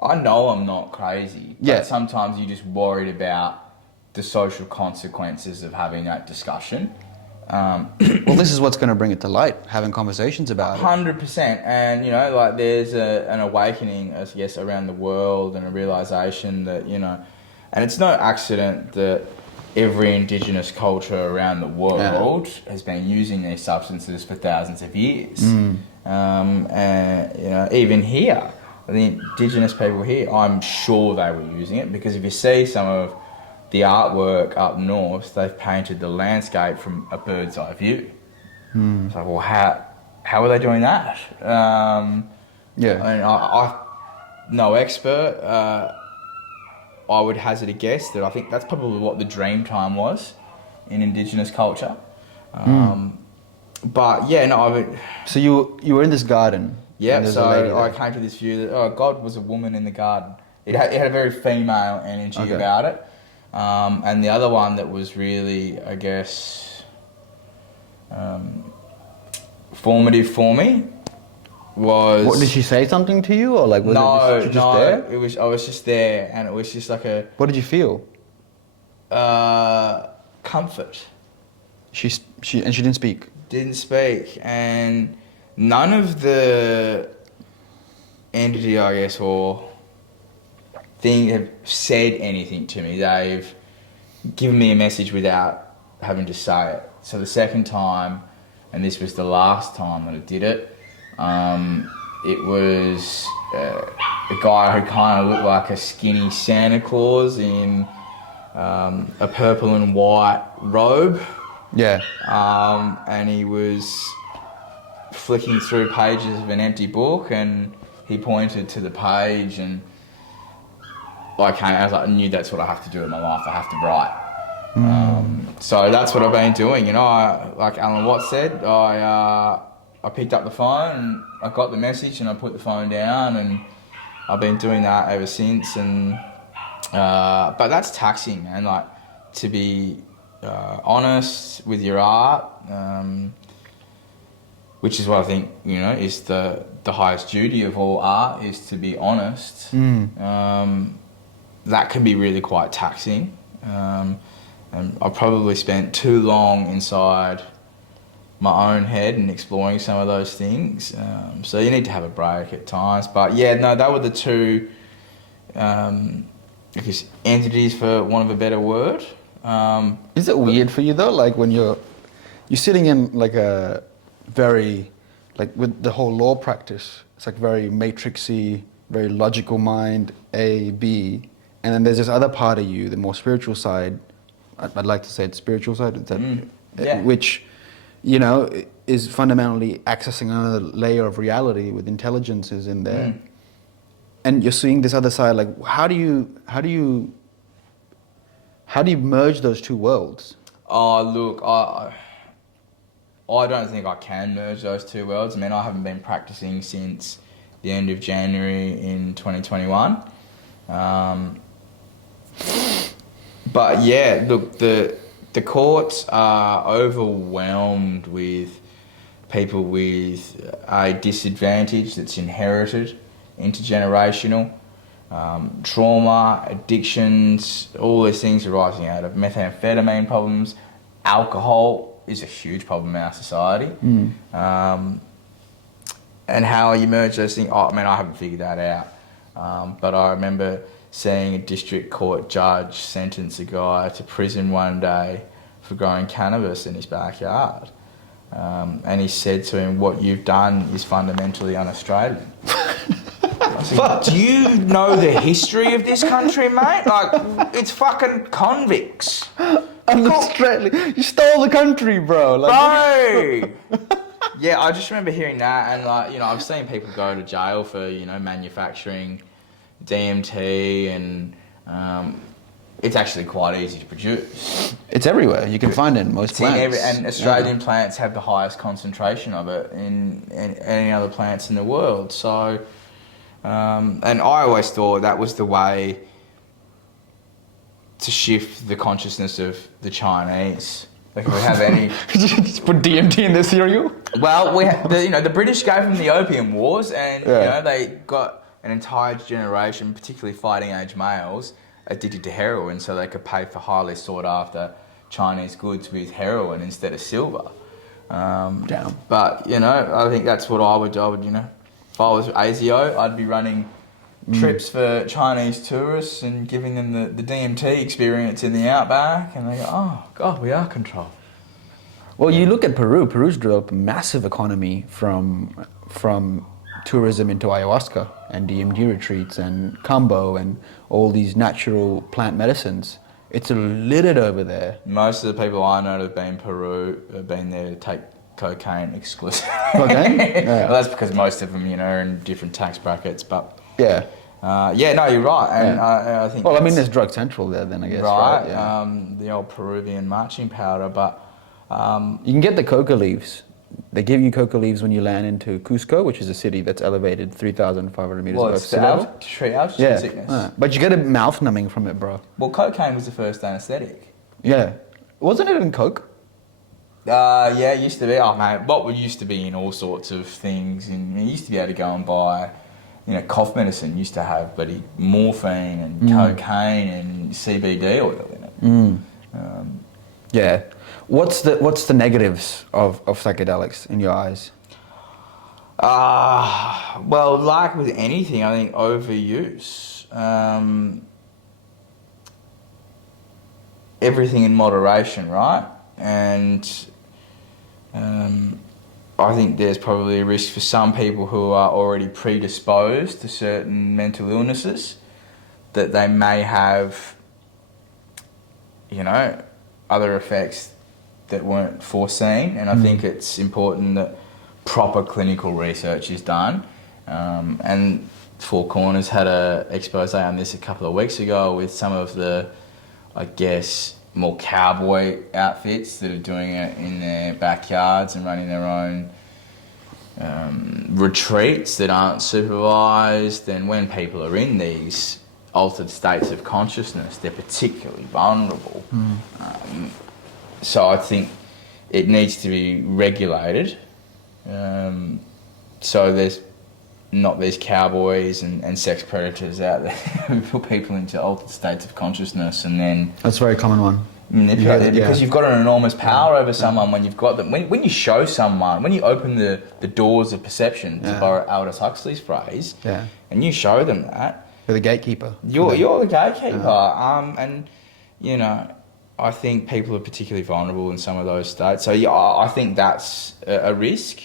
I know I'm not crazy, but yeah. Sometimes you're just worried about the social consequences of having that discussion. Well, this is what's going to bring it to light, having conversations about 100%. And, like there's an awakening, I guess, around the world and a realisation that, and it's no accident that every indigenous culture around the world has been using these substances for thousands of years. And, even here, the indigenous people here, I'm sure they were using it because if you see some of the artwork up north, they've painted the landscape from a bird's eye view. It's like, well, how are they doing that? I mean, I'm no expert. I would hazard a guess that I think that's probably what the dream time was in indigenous culture. But yeah, no, I mean... So you were in this garden. Yeah, so I came to this view that God was a woman in the garden. It had a very female energy about it. And the other one that was really, I guess, formative for me was... What, did she say something to you, or like was it just there? I was just there, and it was just like a... What did you feel? Comfort. She didn't speak. Didn't speak, and none of the entity, I guess, or thing have said anything to me. They've given me a message without having to say it. So the second time, and this was the last time that I did it, it was a guy who kind of looked like a skinny Santa Claus in a purple and white robe. Yeah. And he was flicking through pages of an empty book, and he pointed to the page, and I knew that's what I have to do in my life. I have to write. So that's what I've been doing. Like Alan Watts said, I picked up the phone and I got the message and I put the phone down, and I've been doing that ever since. And but that's taxing, man. Like, to be honest with your art, which is what I think is the highest duty of all art, is to be honest. That can be really quite taxing, and I've probably spent too long inside my own head and exploring some of those things. So you need to have a break at times. But yeah, no, they were the two, I guess, entities, for want of a better word. Is it weird for you though, like when you're sitting in like a very, like with the whole law practice, it's like very matrixy, very logical mind, A, B, and then there's this other part of you, the more spiritual side. I'd like to say it's spiritual side, which, is fundamentally accessing another layer of reality with intelligences in there. And you're seeing this other side. Like, how do you merge those two worlds? Oh, look, I don't think I can merge those two worlds. I mean, I haven't been practicing since the end of January in 2021. But yeah, look, the courts are overwhelmed with people with a disadvantage that's inherited, intergenerational, trauma, addictions, all these things are rising out of methamphetamine problems. Alcohol is a huge problem in our society. And how you merge those things, I haven't figured that out. But I remember seeing a district court judge sentence a guy to prison one day for growing cannabis in his backyard. And he said to him, what you've done is fundamentally un-Australian. I said, do you know the history of this country, mate? Like, it's fucking convicts. Un-Australian. You stole the country, bro. Bro! Yeah, I just remember hearing that, and I've seen people go to jail for, manufacturing DMT, and it's actually quite easy to produce. It's everywhere. You can find it in most plants. And Australian plants have the highest concentration of it in any other plants in the world. So, and I always thought that was the way to shift the consciousness of the Chinese. Like, if we have any... Just put DMT in their cereal? Well, the British gave them the Opium Wars, and they got an entire generation, particularly fighting age males, addicted to heroin, so they could pay for highly sought after Chinese goods with heroin instead of silver. Damn. But I think that's what I would do. If I was ASIO, I'd be running trips for Chinese tourists and giving them the DMT experience in the outback, and they go, oh God, we are controlled. Well, you look at Peru. Peru's developed a massive economy from tourism into ayahuasca and DMT retreats and kambo and all these natural plant medicines. It's littered over there. Most of the people I know that have been Peru have been there to take cocaine exclusively. Okay. Yeah. Well, that's because most of them, are in different tax brackets, but... Yeah. No, you're right, and I think... Well, there's Drug Central there then, I guess, right? Yeah. The old Peruvian marching powder, but... you can get the coca leaves. They give you coca leaves when you land into Cusco, which is a city that's elevated 3,500 meters above sea level. To treat altitude sickness. But you get a mouth numbing from it, bro. Well, cocaine was the first anaesthetic. Yeah. Wasn't it in Coke? Yeah, it used to be. Oh, mate, what used to be in all sorts of things. And you used to be able to go and buy, cough medicine used to have morphine and cocaine and CBD oil in it. Yeah. What's the negatives of psychedelics in your eyes? Well, like with anything, I think overuse. Everything in moderation, right? And I think there's probably a risk for some people who are already predisposed to certain mental illnesses that they may have, other effects that weren't foreseen. And I think it's important that proper clinical research is done. And Four Corners had a expose on this a couple of weeks ago with some of the, I guess, more cowboy outfits that are doing it in their backyards and running their own retreats that aren't supervised. And when people are in these altered states of consciousness, they're particularly vulnerable. So I think it needs to be regulated, so there's not these cowboys and sex predators out there who put people into altered states of consciousness and then... That's a very common one. Manipulate them, because you've got an enormous power over someone when you've got them. When you show someone, when you open the doors of perception, to borrow Aldous Huxley's phrase, and you show them that... You're the gatekeeper. You're the gatekeeper. And, I think people are particularly vulnerable in some of those states. So, I think that's a risk.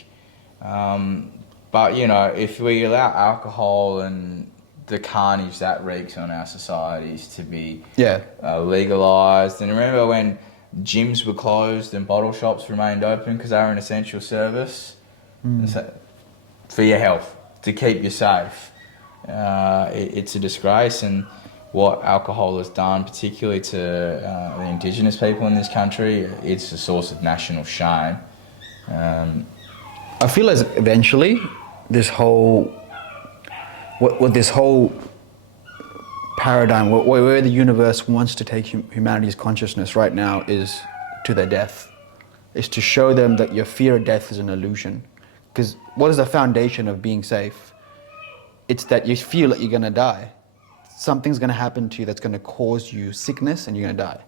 But, if we allow alcohol and the carnage that wreaks on our societies to be legalised. And remember when gyms were closed and bottle shops remained open because they were an essential service? So, for your health, to keep you safe. It's a disgrace, and what alcohol has done, particularly to the Indigenous people in this country, it's a source of national shame. I feel as eventually this whole what this whole paradigm, where the universe wants to take humanity's consciousness right now is to their death. Is to show them that your fear of death is an illusion. Because what is the foundation of being safe? It's that you feel that you're going to die. Something's going to happen to you that's going to cause you sickness and you're going to die.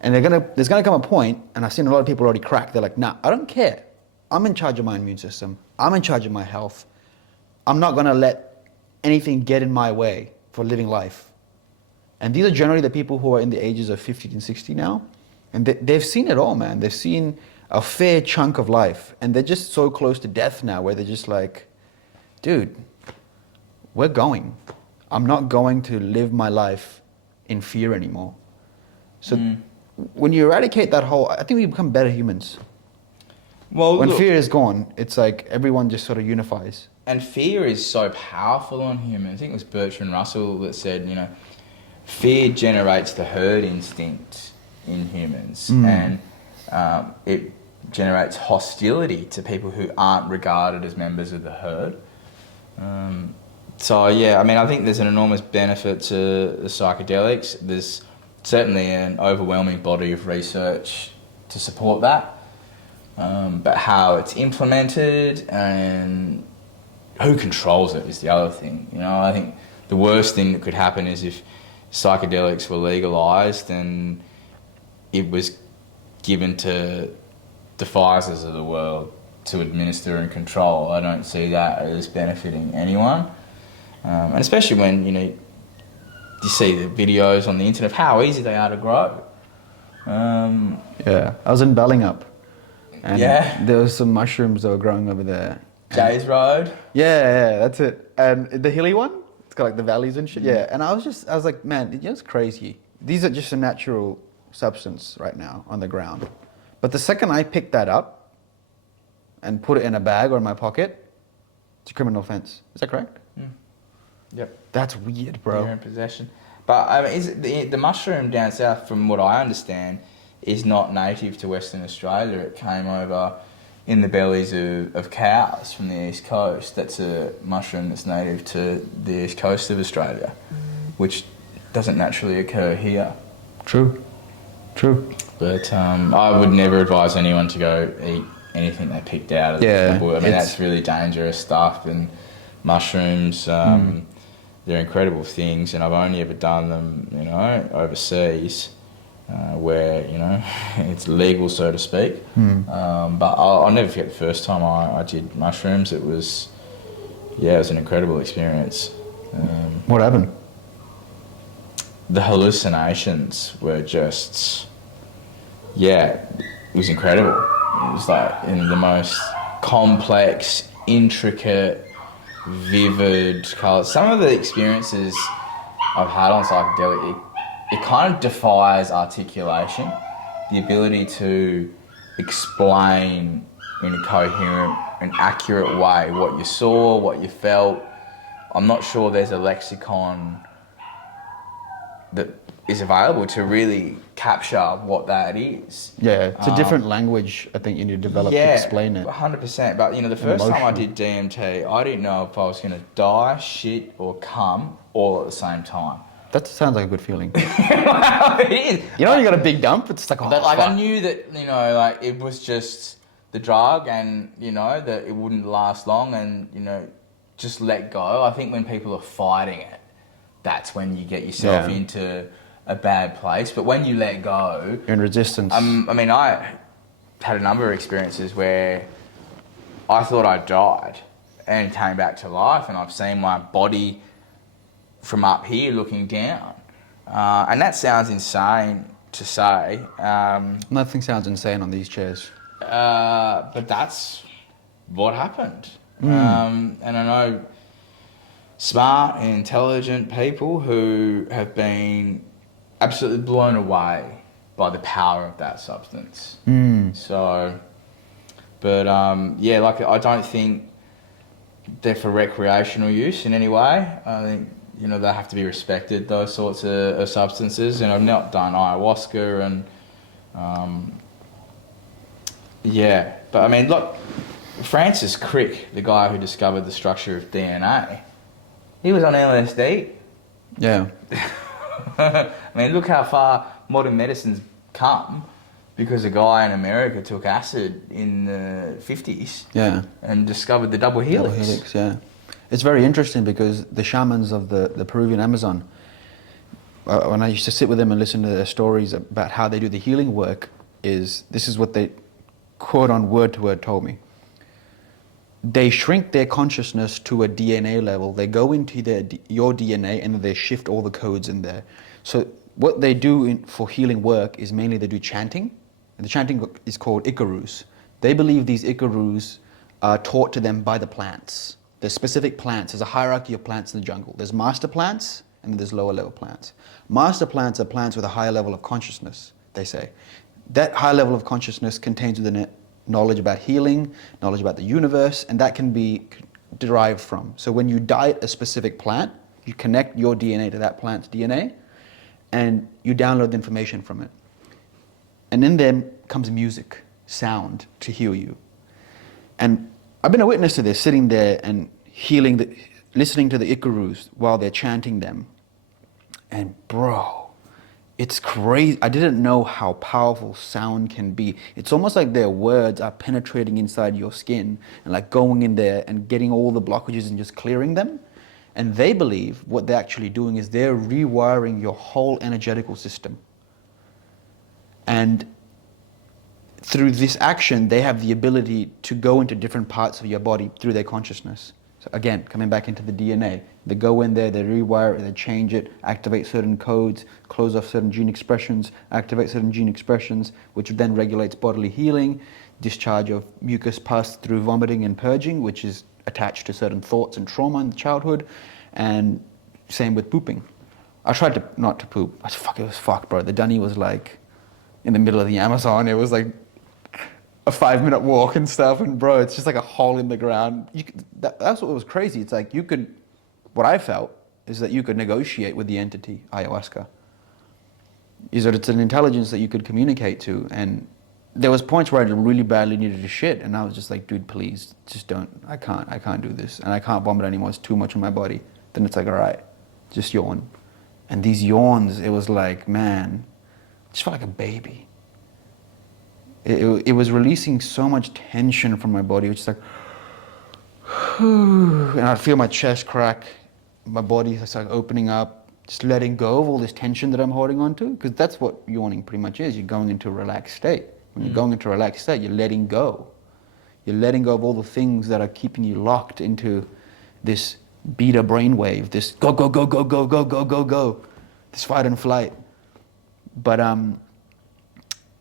And there's going to come a point, and I've seen a lot of people already crack, they're like, nah, I don't care. I'm in charge of my immune system. I'm in charge of my health. I'm not going to let anything get in my way for living life. And these are generally the people who are in the ages of 50 and 60 now. And they've seen it all, man. They've seen a fair chunk of life. And they're just so close to death now where they're just like, dude, we're going. I'm not going to live my life in fear anymore. So when you eradicate that whole, I think we become better humans. Well, when look, fear is gone, it's like everyone just sort of unifies. and fear is so powerful on humans. I think it was Bertrand Russell that said, fear generates the herd instinct in humans, and it generates hostility to people who aren't regarded as members of the herd. So yeah, I mean, I think there's an enormous benefit to the psychedelics. There's certainly an overwhelming body of research to support that, but how it's implemented and who controls it is the other thing. I think the worst thing that could happen is if psychedelics were legalised and it was given to the Pfizers of the world to administer and control. I don't see that as benefiting anyone. And especially when, you see the videos on the internet of how easy they are to grow. Yeah, I was in Bellingup, and there was some mushrooms that were growing over there. Jay's Road? Yeah, that's it. And the hilly one, it's got like the valleys and shit. Yeah, and I was like, man, it's crazy. These are just a natural substance right now on the ground. But the second I picked that up and put it in a bag or in my pocket, it's a criminal offense. Is that correct? Yep. That's weird, bro. You're in possession. But I mean, is it the mushroom down south, from what I understand, is not native to Western Australia. It came over in the bellies of cows from the East Coast. That's a mushroom that's native to the East Coast of Australia, which doesn't naturally occur here. True. But I would never advise anyone to go eat anything they picked out of the bush. I mean, that's really dangerous stuff. And mushrooms, they're incredible things, and I've only ever done them, overseas, where, it's legal, so to speak. But I'll never forget the first time I did mushrooms. It was an incredible experience. What happened? The hallucinations were just, it was incredible. It was like in the most complex, intricate, vivid colours. Some of the experiences I've had on psychedelic, it kind of defies articulation. The ability to explain in a coherent and accurate way what you saw, what you felt. I'm not sure there's a lexicon that is available to really capture what that is. Yeah, it's a different language I think you need to develop to explain it. 100%. But the first time I did DMT, I didn't know if I was going to die, shit, or come all at the same time. That sounds like a good feeling. It is. You know when you got a big dump, it's like, I knew that, it was just the drug, and, that it wouldn't last long, and, just let go. I think when people are fighting it, that's when you get yourself into a bad place. But when you let go, you're in resistance. I mean, I had a number of experiences where I thought I died and came back to life, and I've seen my body from up here looking down. And that sounds insane to say. Nothing sounds insane on these chairs. But that's what happened. And I know smart and intelligent people who have been absolutely blown away by the power of that substance. So, but I don't think they're for recreational use in any way. I think, they have to be respected, those sorts of substances. And I've not done ayahuasca and, but I mean, look, Francis Crick, the guy who discovered the structure of DNA, He was on LSD. Yeah. I mean, look how far modern medicine's come because a guy in America took acid in the 50s Yeah. and discovered the double helix. Double helix, yeah. It's very interesting because the shamans of the Peruvian Amazon, when I used to sit with them and listen to their stories about how they do the healing work, this is what they, quote on word to word, told me. They shrink their consciousness to a DNA level. They go into your DNA and they shift all the codes in there. So what they do for healing work is mainly they do chanting. And the chanting is called ikarus. They believe these ikarus are taught to them by the plants. There's specific plants. There's a hierarchy of plants in the jungle. There's master plants and there's lower level plants. Master plants are plants with a higher level of consciousness, they say. That high level of consciousness contains within it knowledge about healing, knowledge about the universe, and that can be derived from. So when you diet a specific plant, you connect your DNA to that plant's DNA, and you download the information from it. And in there comes music, sound to heal you. And I've been a witness to this, sitting there and listening to the ikarus while they're chanting them. And bro, it's crazy. I didn't know how powerful sound can be. It's almost like their words are penetrating inside your skin and like going in there and getting all the blockages and just clearing them. And they believe what they're actually doing is they're rewiring your whole energetical system. And through this action, they have the ability to go into different parts of your body through their consciousness. So again, coming back into the DNA, they go in there, they rewire it, they change it, activate certain codes, close off certain gene expressions, activate certain gene expressions, which then regulates bodily healing, discharge of mucus passed through vomiting and purging, which is attached to certain thoughts and trauma in childhood, and same with pooping. I tried to not to poop. It was fucked, bro. The dunny was like in the middle of the Amazon. It was like a 5-minute walk and stuff, and bro, it's just like a hole in the ground. That's what was crazy. It's like what I felt is that you could negotiate with the entity, ayahuasca. Is that it's an intelligence that you could communicate to, and there was points where I really badly needed to shit, and I was just like, dude, please, just don't, I can't do this, and I can't vomit anymore, it's too much on my body. Then it's like, all right, just yawn. And these yawns, it was like, man, it just felt like a baby. It was releasing so much tension from my body, which is like, and I'd feel my chest crack, my body is like opening up, just letting go of all this tension that I'm holding on to, because that's what yawning pretty much is. You're going into a relaxed state. When you're going into a relaxed state, you're letting go. You're letting go of all the things that are keeping you locked into this beta brainwave, this go, go, go, go, go, go, go, go, go, this fight and flight. But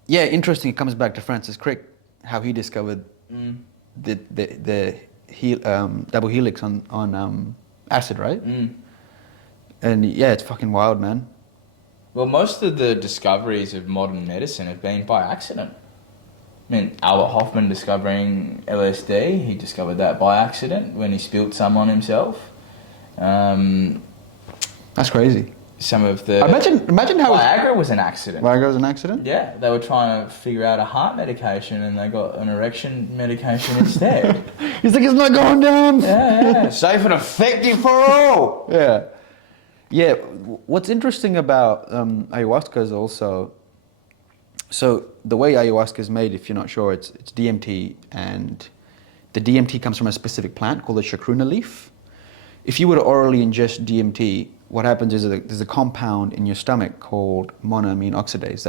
yeah, interesting. It comes back to Francis Crick, how he discovered the double helix on acid, right? And yeah, it's fucking wild, man. Well, most of the discoveries of modern medicine have been by accident. I mean, Albert Hoffman discovering LSD, he discovered that by accident when he spilled some on himself. That's crazy. Some of the... Imagine how... Viagra was an accident. Viagra was an accident? Yeah, they were trying to figure out a heart medication and they got an erection medication instead. He's like, it's not going down. Yeah. Safe and effective for all. Yeah. Yeah, what's interesting about ayahuasca is also, so the way ayahuasca is made, if you're not sure, it's DMT, and the DMT comes from a specific plant called the chacruna leaf. If you were to orally ingest DMT, what happens is that there's a compound in your stomach called monoamine oxidase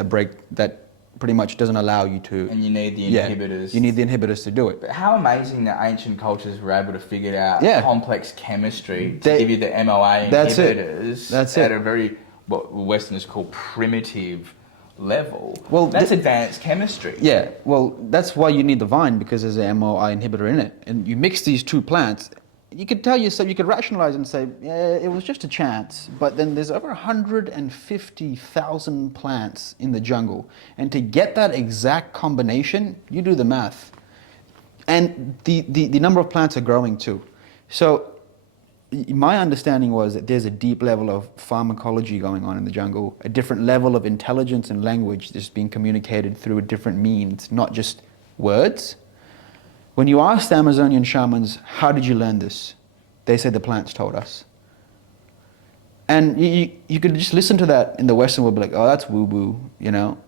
that pretty much doesn't allow you to... And you need the inhibitors. You need the inhibitors to do it. But how amazing that ancient cultures were able to figure out complex chemistry to give you the MOA inhibitors That's at a very, what Westerners call primitive level. Well, that's advanced chemistry. Yeah, well, that's why you need the vine, because there's an MOI inhibitor in it. And you mix these two plants, you could tell yourself, you could rationalize and say, yeah, it was just a chance. But then there's over 150,000 plants in the jungle. And to get that exact combination, you do the math. And the number of plants are growing too. So my understanding was that there's a deep level of pharmacology going on in the jungle, a different level of intelligence and language that's being communicated through different means, not just words. When you ask the Amazonian shamans, how did you learn this? They said the plants told us. And you could just listen to that in the Western world, be like, oh, that's woo-woo, you know?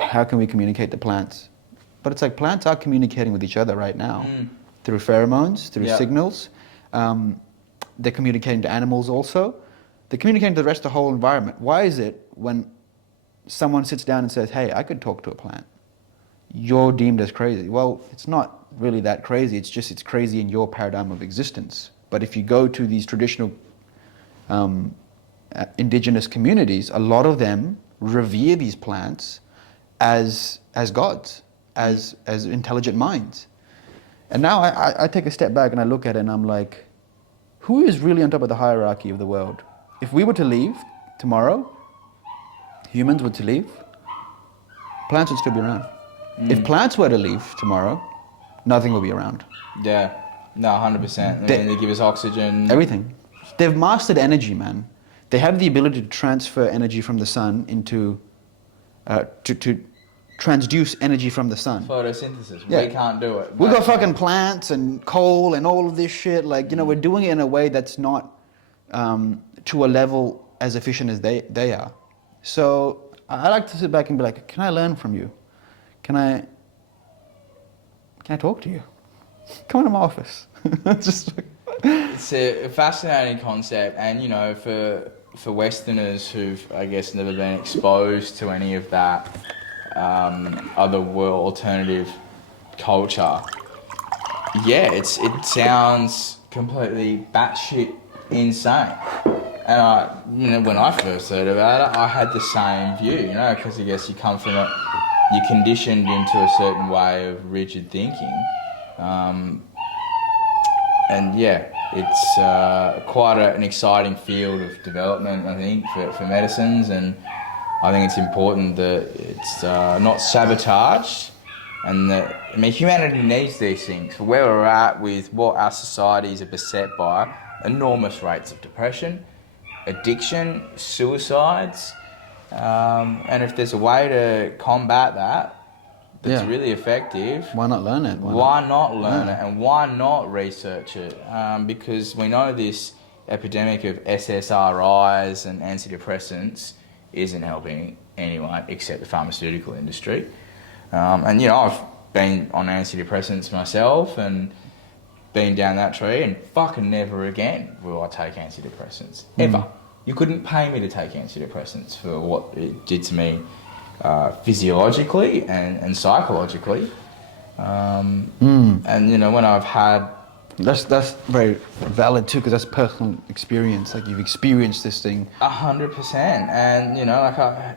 How can we communicate the plants? But it's like plants are communicating with each other right now through pheromones, through signals. They're communicating to animals also. They're communicating to the rest of the whole environment. Why is it when someone sits down and says, hey, I could talk to a plant, you're deemed as crazy? Well, it's not really that crazy. It's just it's crazy in your paradigm of existence. But if you go to these traditional indigenous communities, a lot of them revere these plants as gods, as intelligent minds. And now I take a step back and I look at it and I'm like, who is really on top of the hierarchy of the world? If we were to leave tomorrow, humans were to leave, plants would still be around. If plants were to leave tomorrow, nothing will be around. Yeah, no, 100%. They give us oxygen. Everything. They've mastered energy, man. They have the ability to transfer energy from the sun into, to transduce energy from the sun. Photosynthesis. Yeah. We can't do it. We've got fucking plants and coal and all of this shit. Like, you know, we're doing it in a way that's not to a level as efficient as they are. So I like to sit back and be like, can I learn from you? Can I talk to you? Come into my office. Just like, it's a fascinating concept, and you know, for Westerners who've, I guess, never been exposed to any of that other world alternative culture, yeah, it sounds completely batshit insane. And when I first heard about it, I had the same view, you know, because I guess you come from it, you're conditioned into a certain way of rigid thinking. And yeah, it's quite an exciting field of development, I think, for medicines, and I think it's important that it's not sabotaged, and that, I mean, humanity needs these things. For where we're at with what our societies are beset by, enormous rates of depression, addiction, suicides, and if there's a way to combat that that's really effective, why not learn it? Why not learn it, and why not research it? Because we know this epidemic of SSRIs and antidepressants isn't helping anyone except the pharmaceutical industry. And you know, I've been on antidepressants myself and been down that tree, and fucking never again will I take antidepressants. Ever. You couldn't pay me to take antidepressants for what it did to me physiologically and psychologically. And you know, when I've had... That's very valid too, because that's personal experience. Like, you've experienced this thing. 100%. And you know,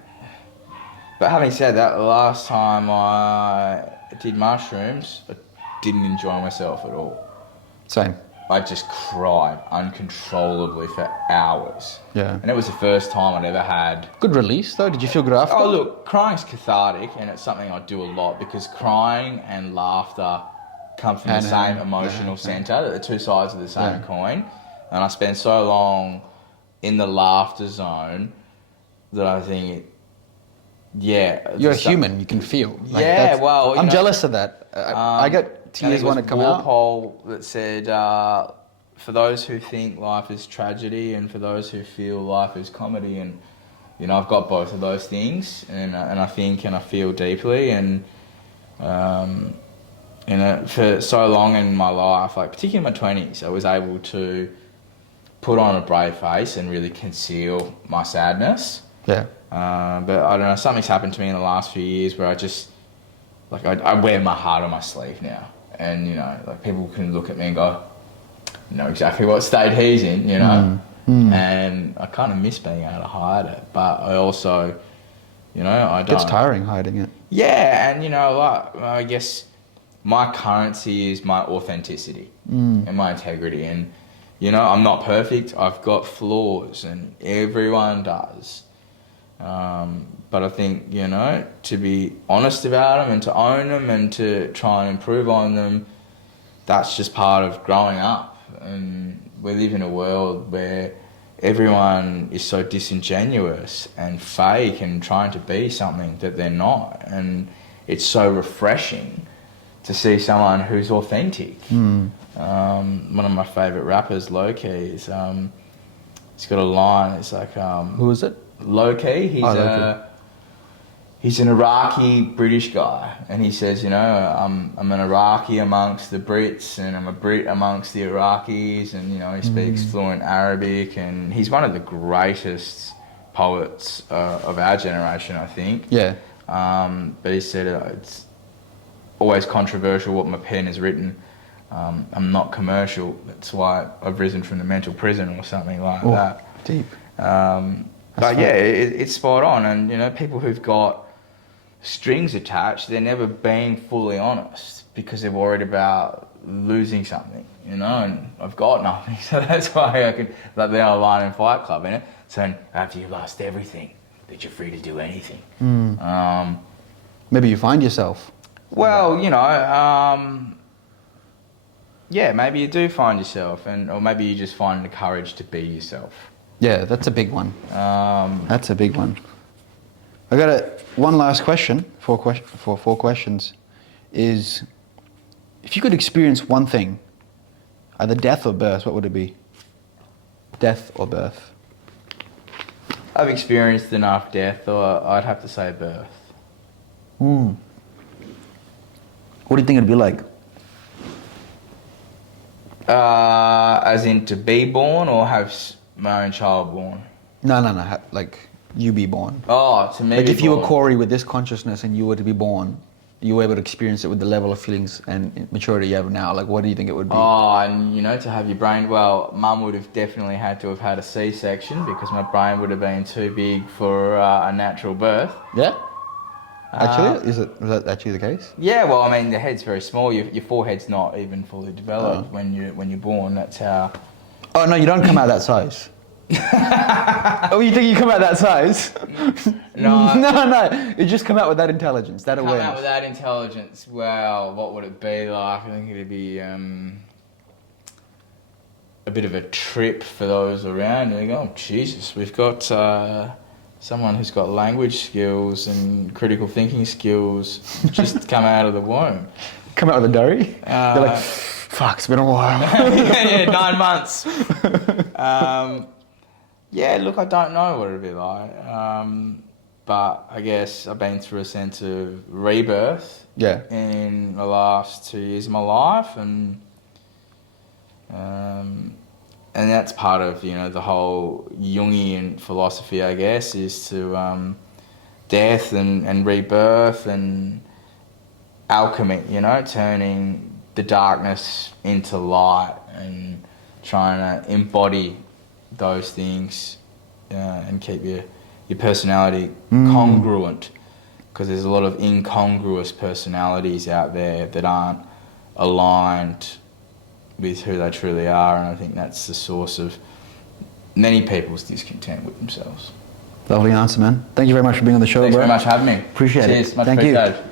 but having said that, the last time I did mushrooms, I didn't enjoy myself at all. Same. I just cried uncontrollably for hours. Yeah. And it was the first time I'd ever had... Good release though? Did you feel good after? Oh look, crying's cathartic, and it's something I do a lot, because crying and laughter come from the same emotional centre. They're the two sides of the same coin. And I spend so long in the laughter zone that I think you're a human, you can feel. Like, well... I'm jealous of that. I get tears when it comes out. Walpole that said, for those who think life is tragedy and for those who feel life is comedy, and you know, I've got both of those things, and I think and I feel deeply, and you know, for so long in my life, like particularly in my 20s, I was able to put on a brave face and really conceal my sadness. Yeah. But I don't know, something's happened to me in the last few years where I just, like, I wear my heart on my sleeve now. And, you know, like, people can look at me and go, you know exactly what state he's in, you know? And I kind of miss being able to hide it. But I also, you know, I don't... It's tiring hiding it. Yeah, and, you know, like, I guess my currency is my authenticity and my integrity. And, you know, I'm not perfect. I've got flaws, and everyone does. But I think, you know, to be honest about them and to own them and to try and improve on them, that's just part of growing up. And we live in a world where everyone is so disingenuous and fake and trying to be something that they're not. And it's so refreshing to see someone who's authentic. One of my favourite rappers, low-key, is he's got a line. It's like Who is it? Low-key. He's an Iraqi British guy, and he says, you know, I'm an Iraqi amongst the Brits, and I'm a Brit amongst the Iraqis, and you know, he speaks fluent Arabic, and he's one of the greatest poets of our generation, I think. Yeah. But he said it's always controversial what my pen has written. I'm not commercial. That's why I've risen from the mental prison or something like that. Deep. But yeah, it's spot on, and you know, people who've got strings attached, they're never being fully honest because they're worried about losing something, you know, and I've got nothing, so that's why I could, like the old line in Fight Club, innit? Saying, after you've lost everything, that you're free to do anything. Maybe you find yourself. Well, you know, yeah, maybe you do find yourself, or maybe you just find the courage to be yourself. Yeah, that's a big one. That's a big one. I got one last question for 4 questions. Is if you could experience one thing, either death or birth, what would it be? Death or birth? I've experienced enough death, or I'd have to say birth. What do you think it'd be like? As in to be born or have my own child born? No. Like you be born. Oh, to me. Like if you were Corey with this consciousness and you were to be born, you were able to experience it with the level of feelings and maturity you have now. Like, what do you think it would be? Oh, and you know, to have your brain. Well, Mum would have definitely had to have had a C-section because my brain would have been too big for a natural birth. Yeah. Actually, was that actually the case? Yeah. Well, I mean, the head's very small. Your forehead's not even fully developed when you're born. That's how. Oh no, you don't come out that size. Oh, you think you come out that size? No. No. You just come out with that intelligence, that awareness. Come out with that intelligence. Well, what would it be like? I think it'd be a bit of a trip for those around. They go, oh, Jesus, we've got someone who's got language skills and critical thinking skills just come out of the womb. Come out with a durry? They're like, fuck, it's been a while. yeah, 9 months. Yeah, look, I don't know what it'd be like. But I guess I've been through a sense of rebirth in the last 2 years of my life, and that's part of, you know, the whole Jungian philosophy, I guess, is to death and rebirth and alchemy, you know, turning the darkness into light and trying to embody those things and keep your personality congruent, because there's a lot of incongruous personalities out there that aren't aligned with who they truly are, and I think that's the source of many people's discontent with themselves. Lovely answer, man. Thank you very much for being on the show, Thanks bro. very much for having me. Appreciate it. Cheers, much Thank appreciated. you.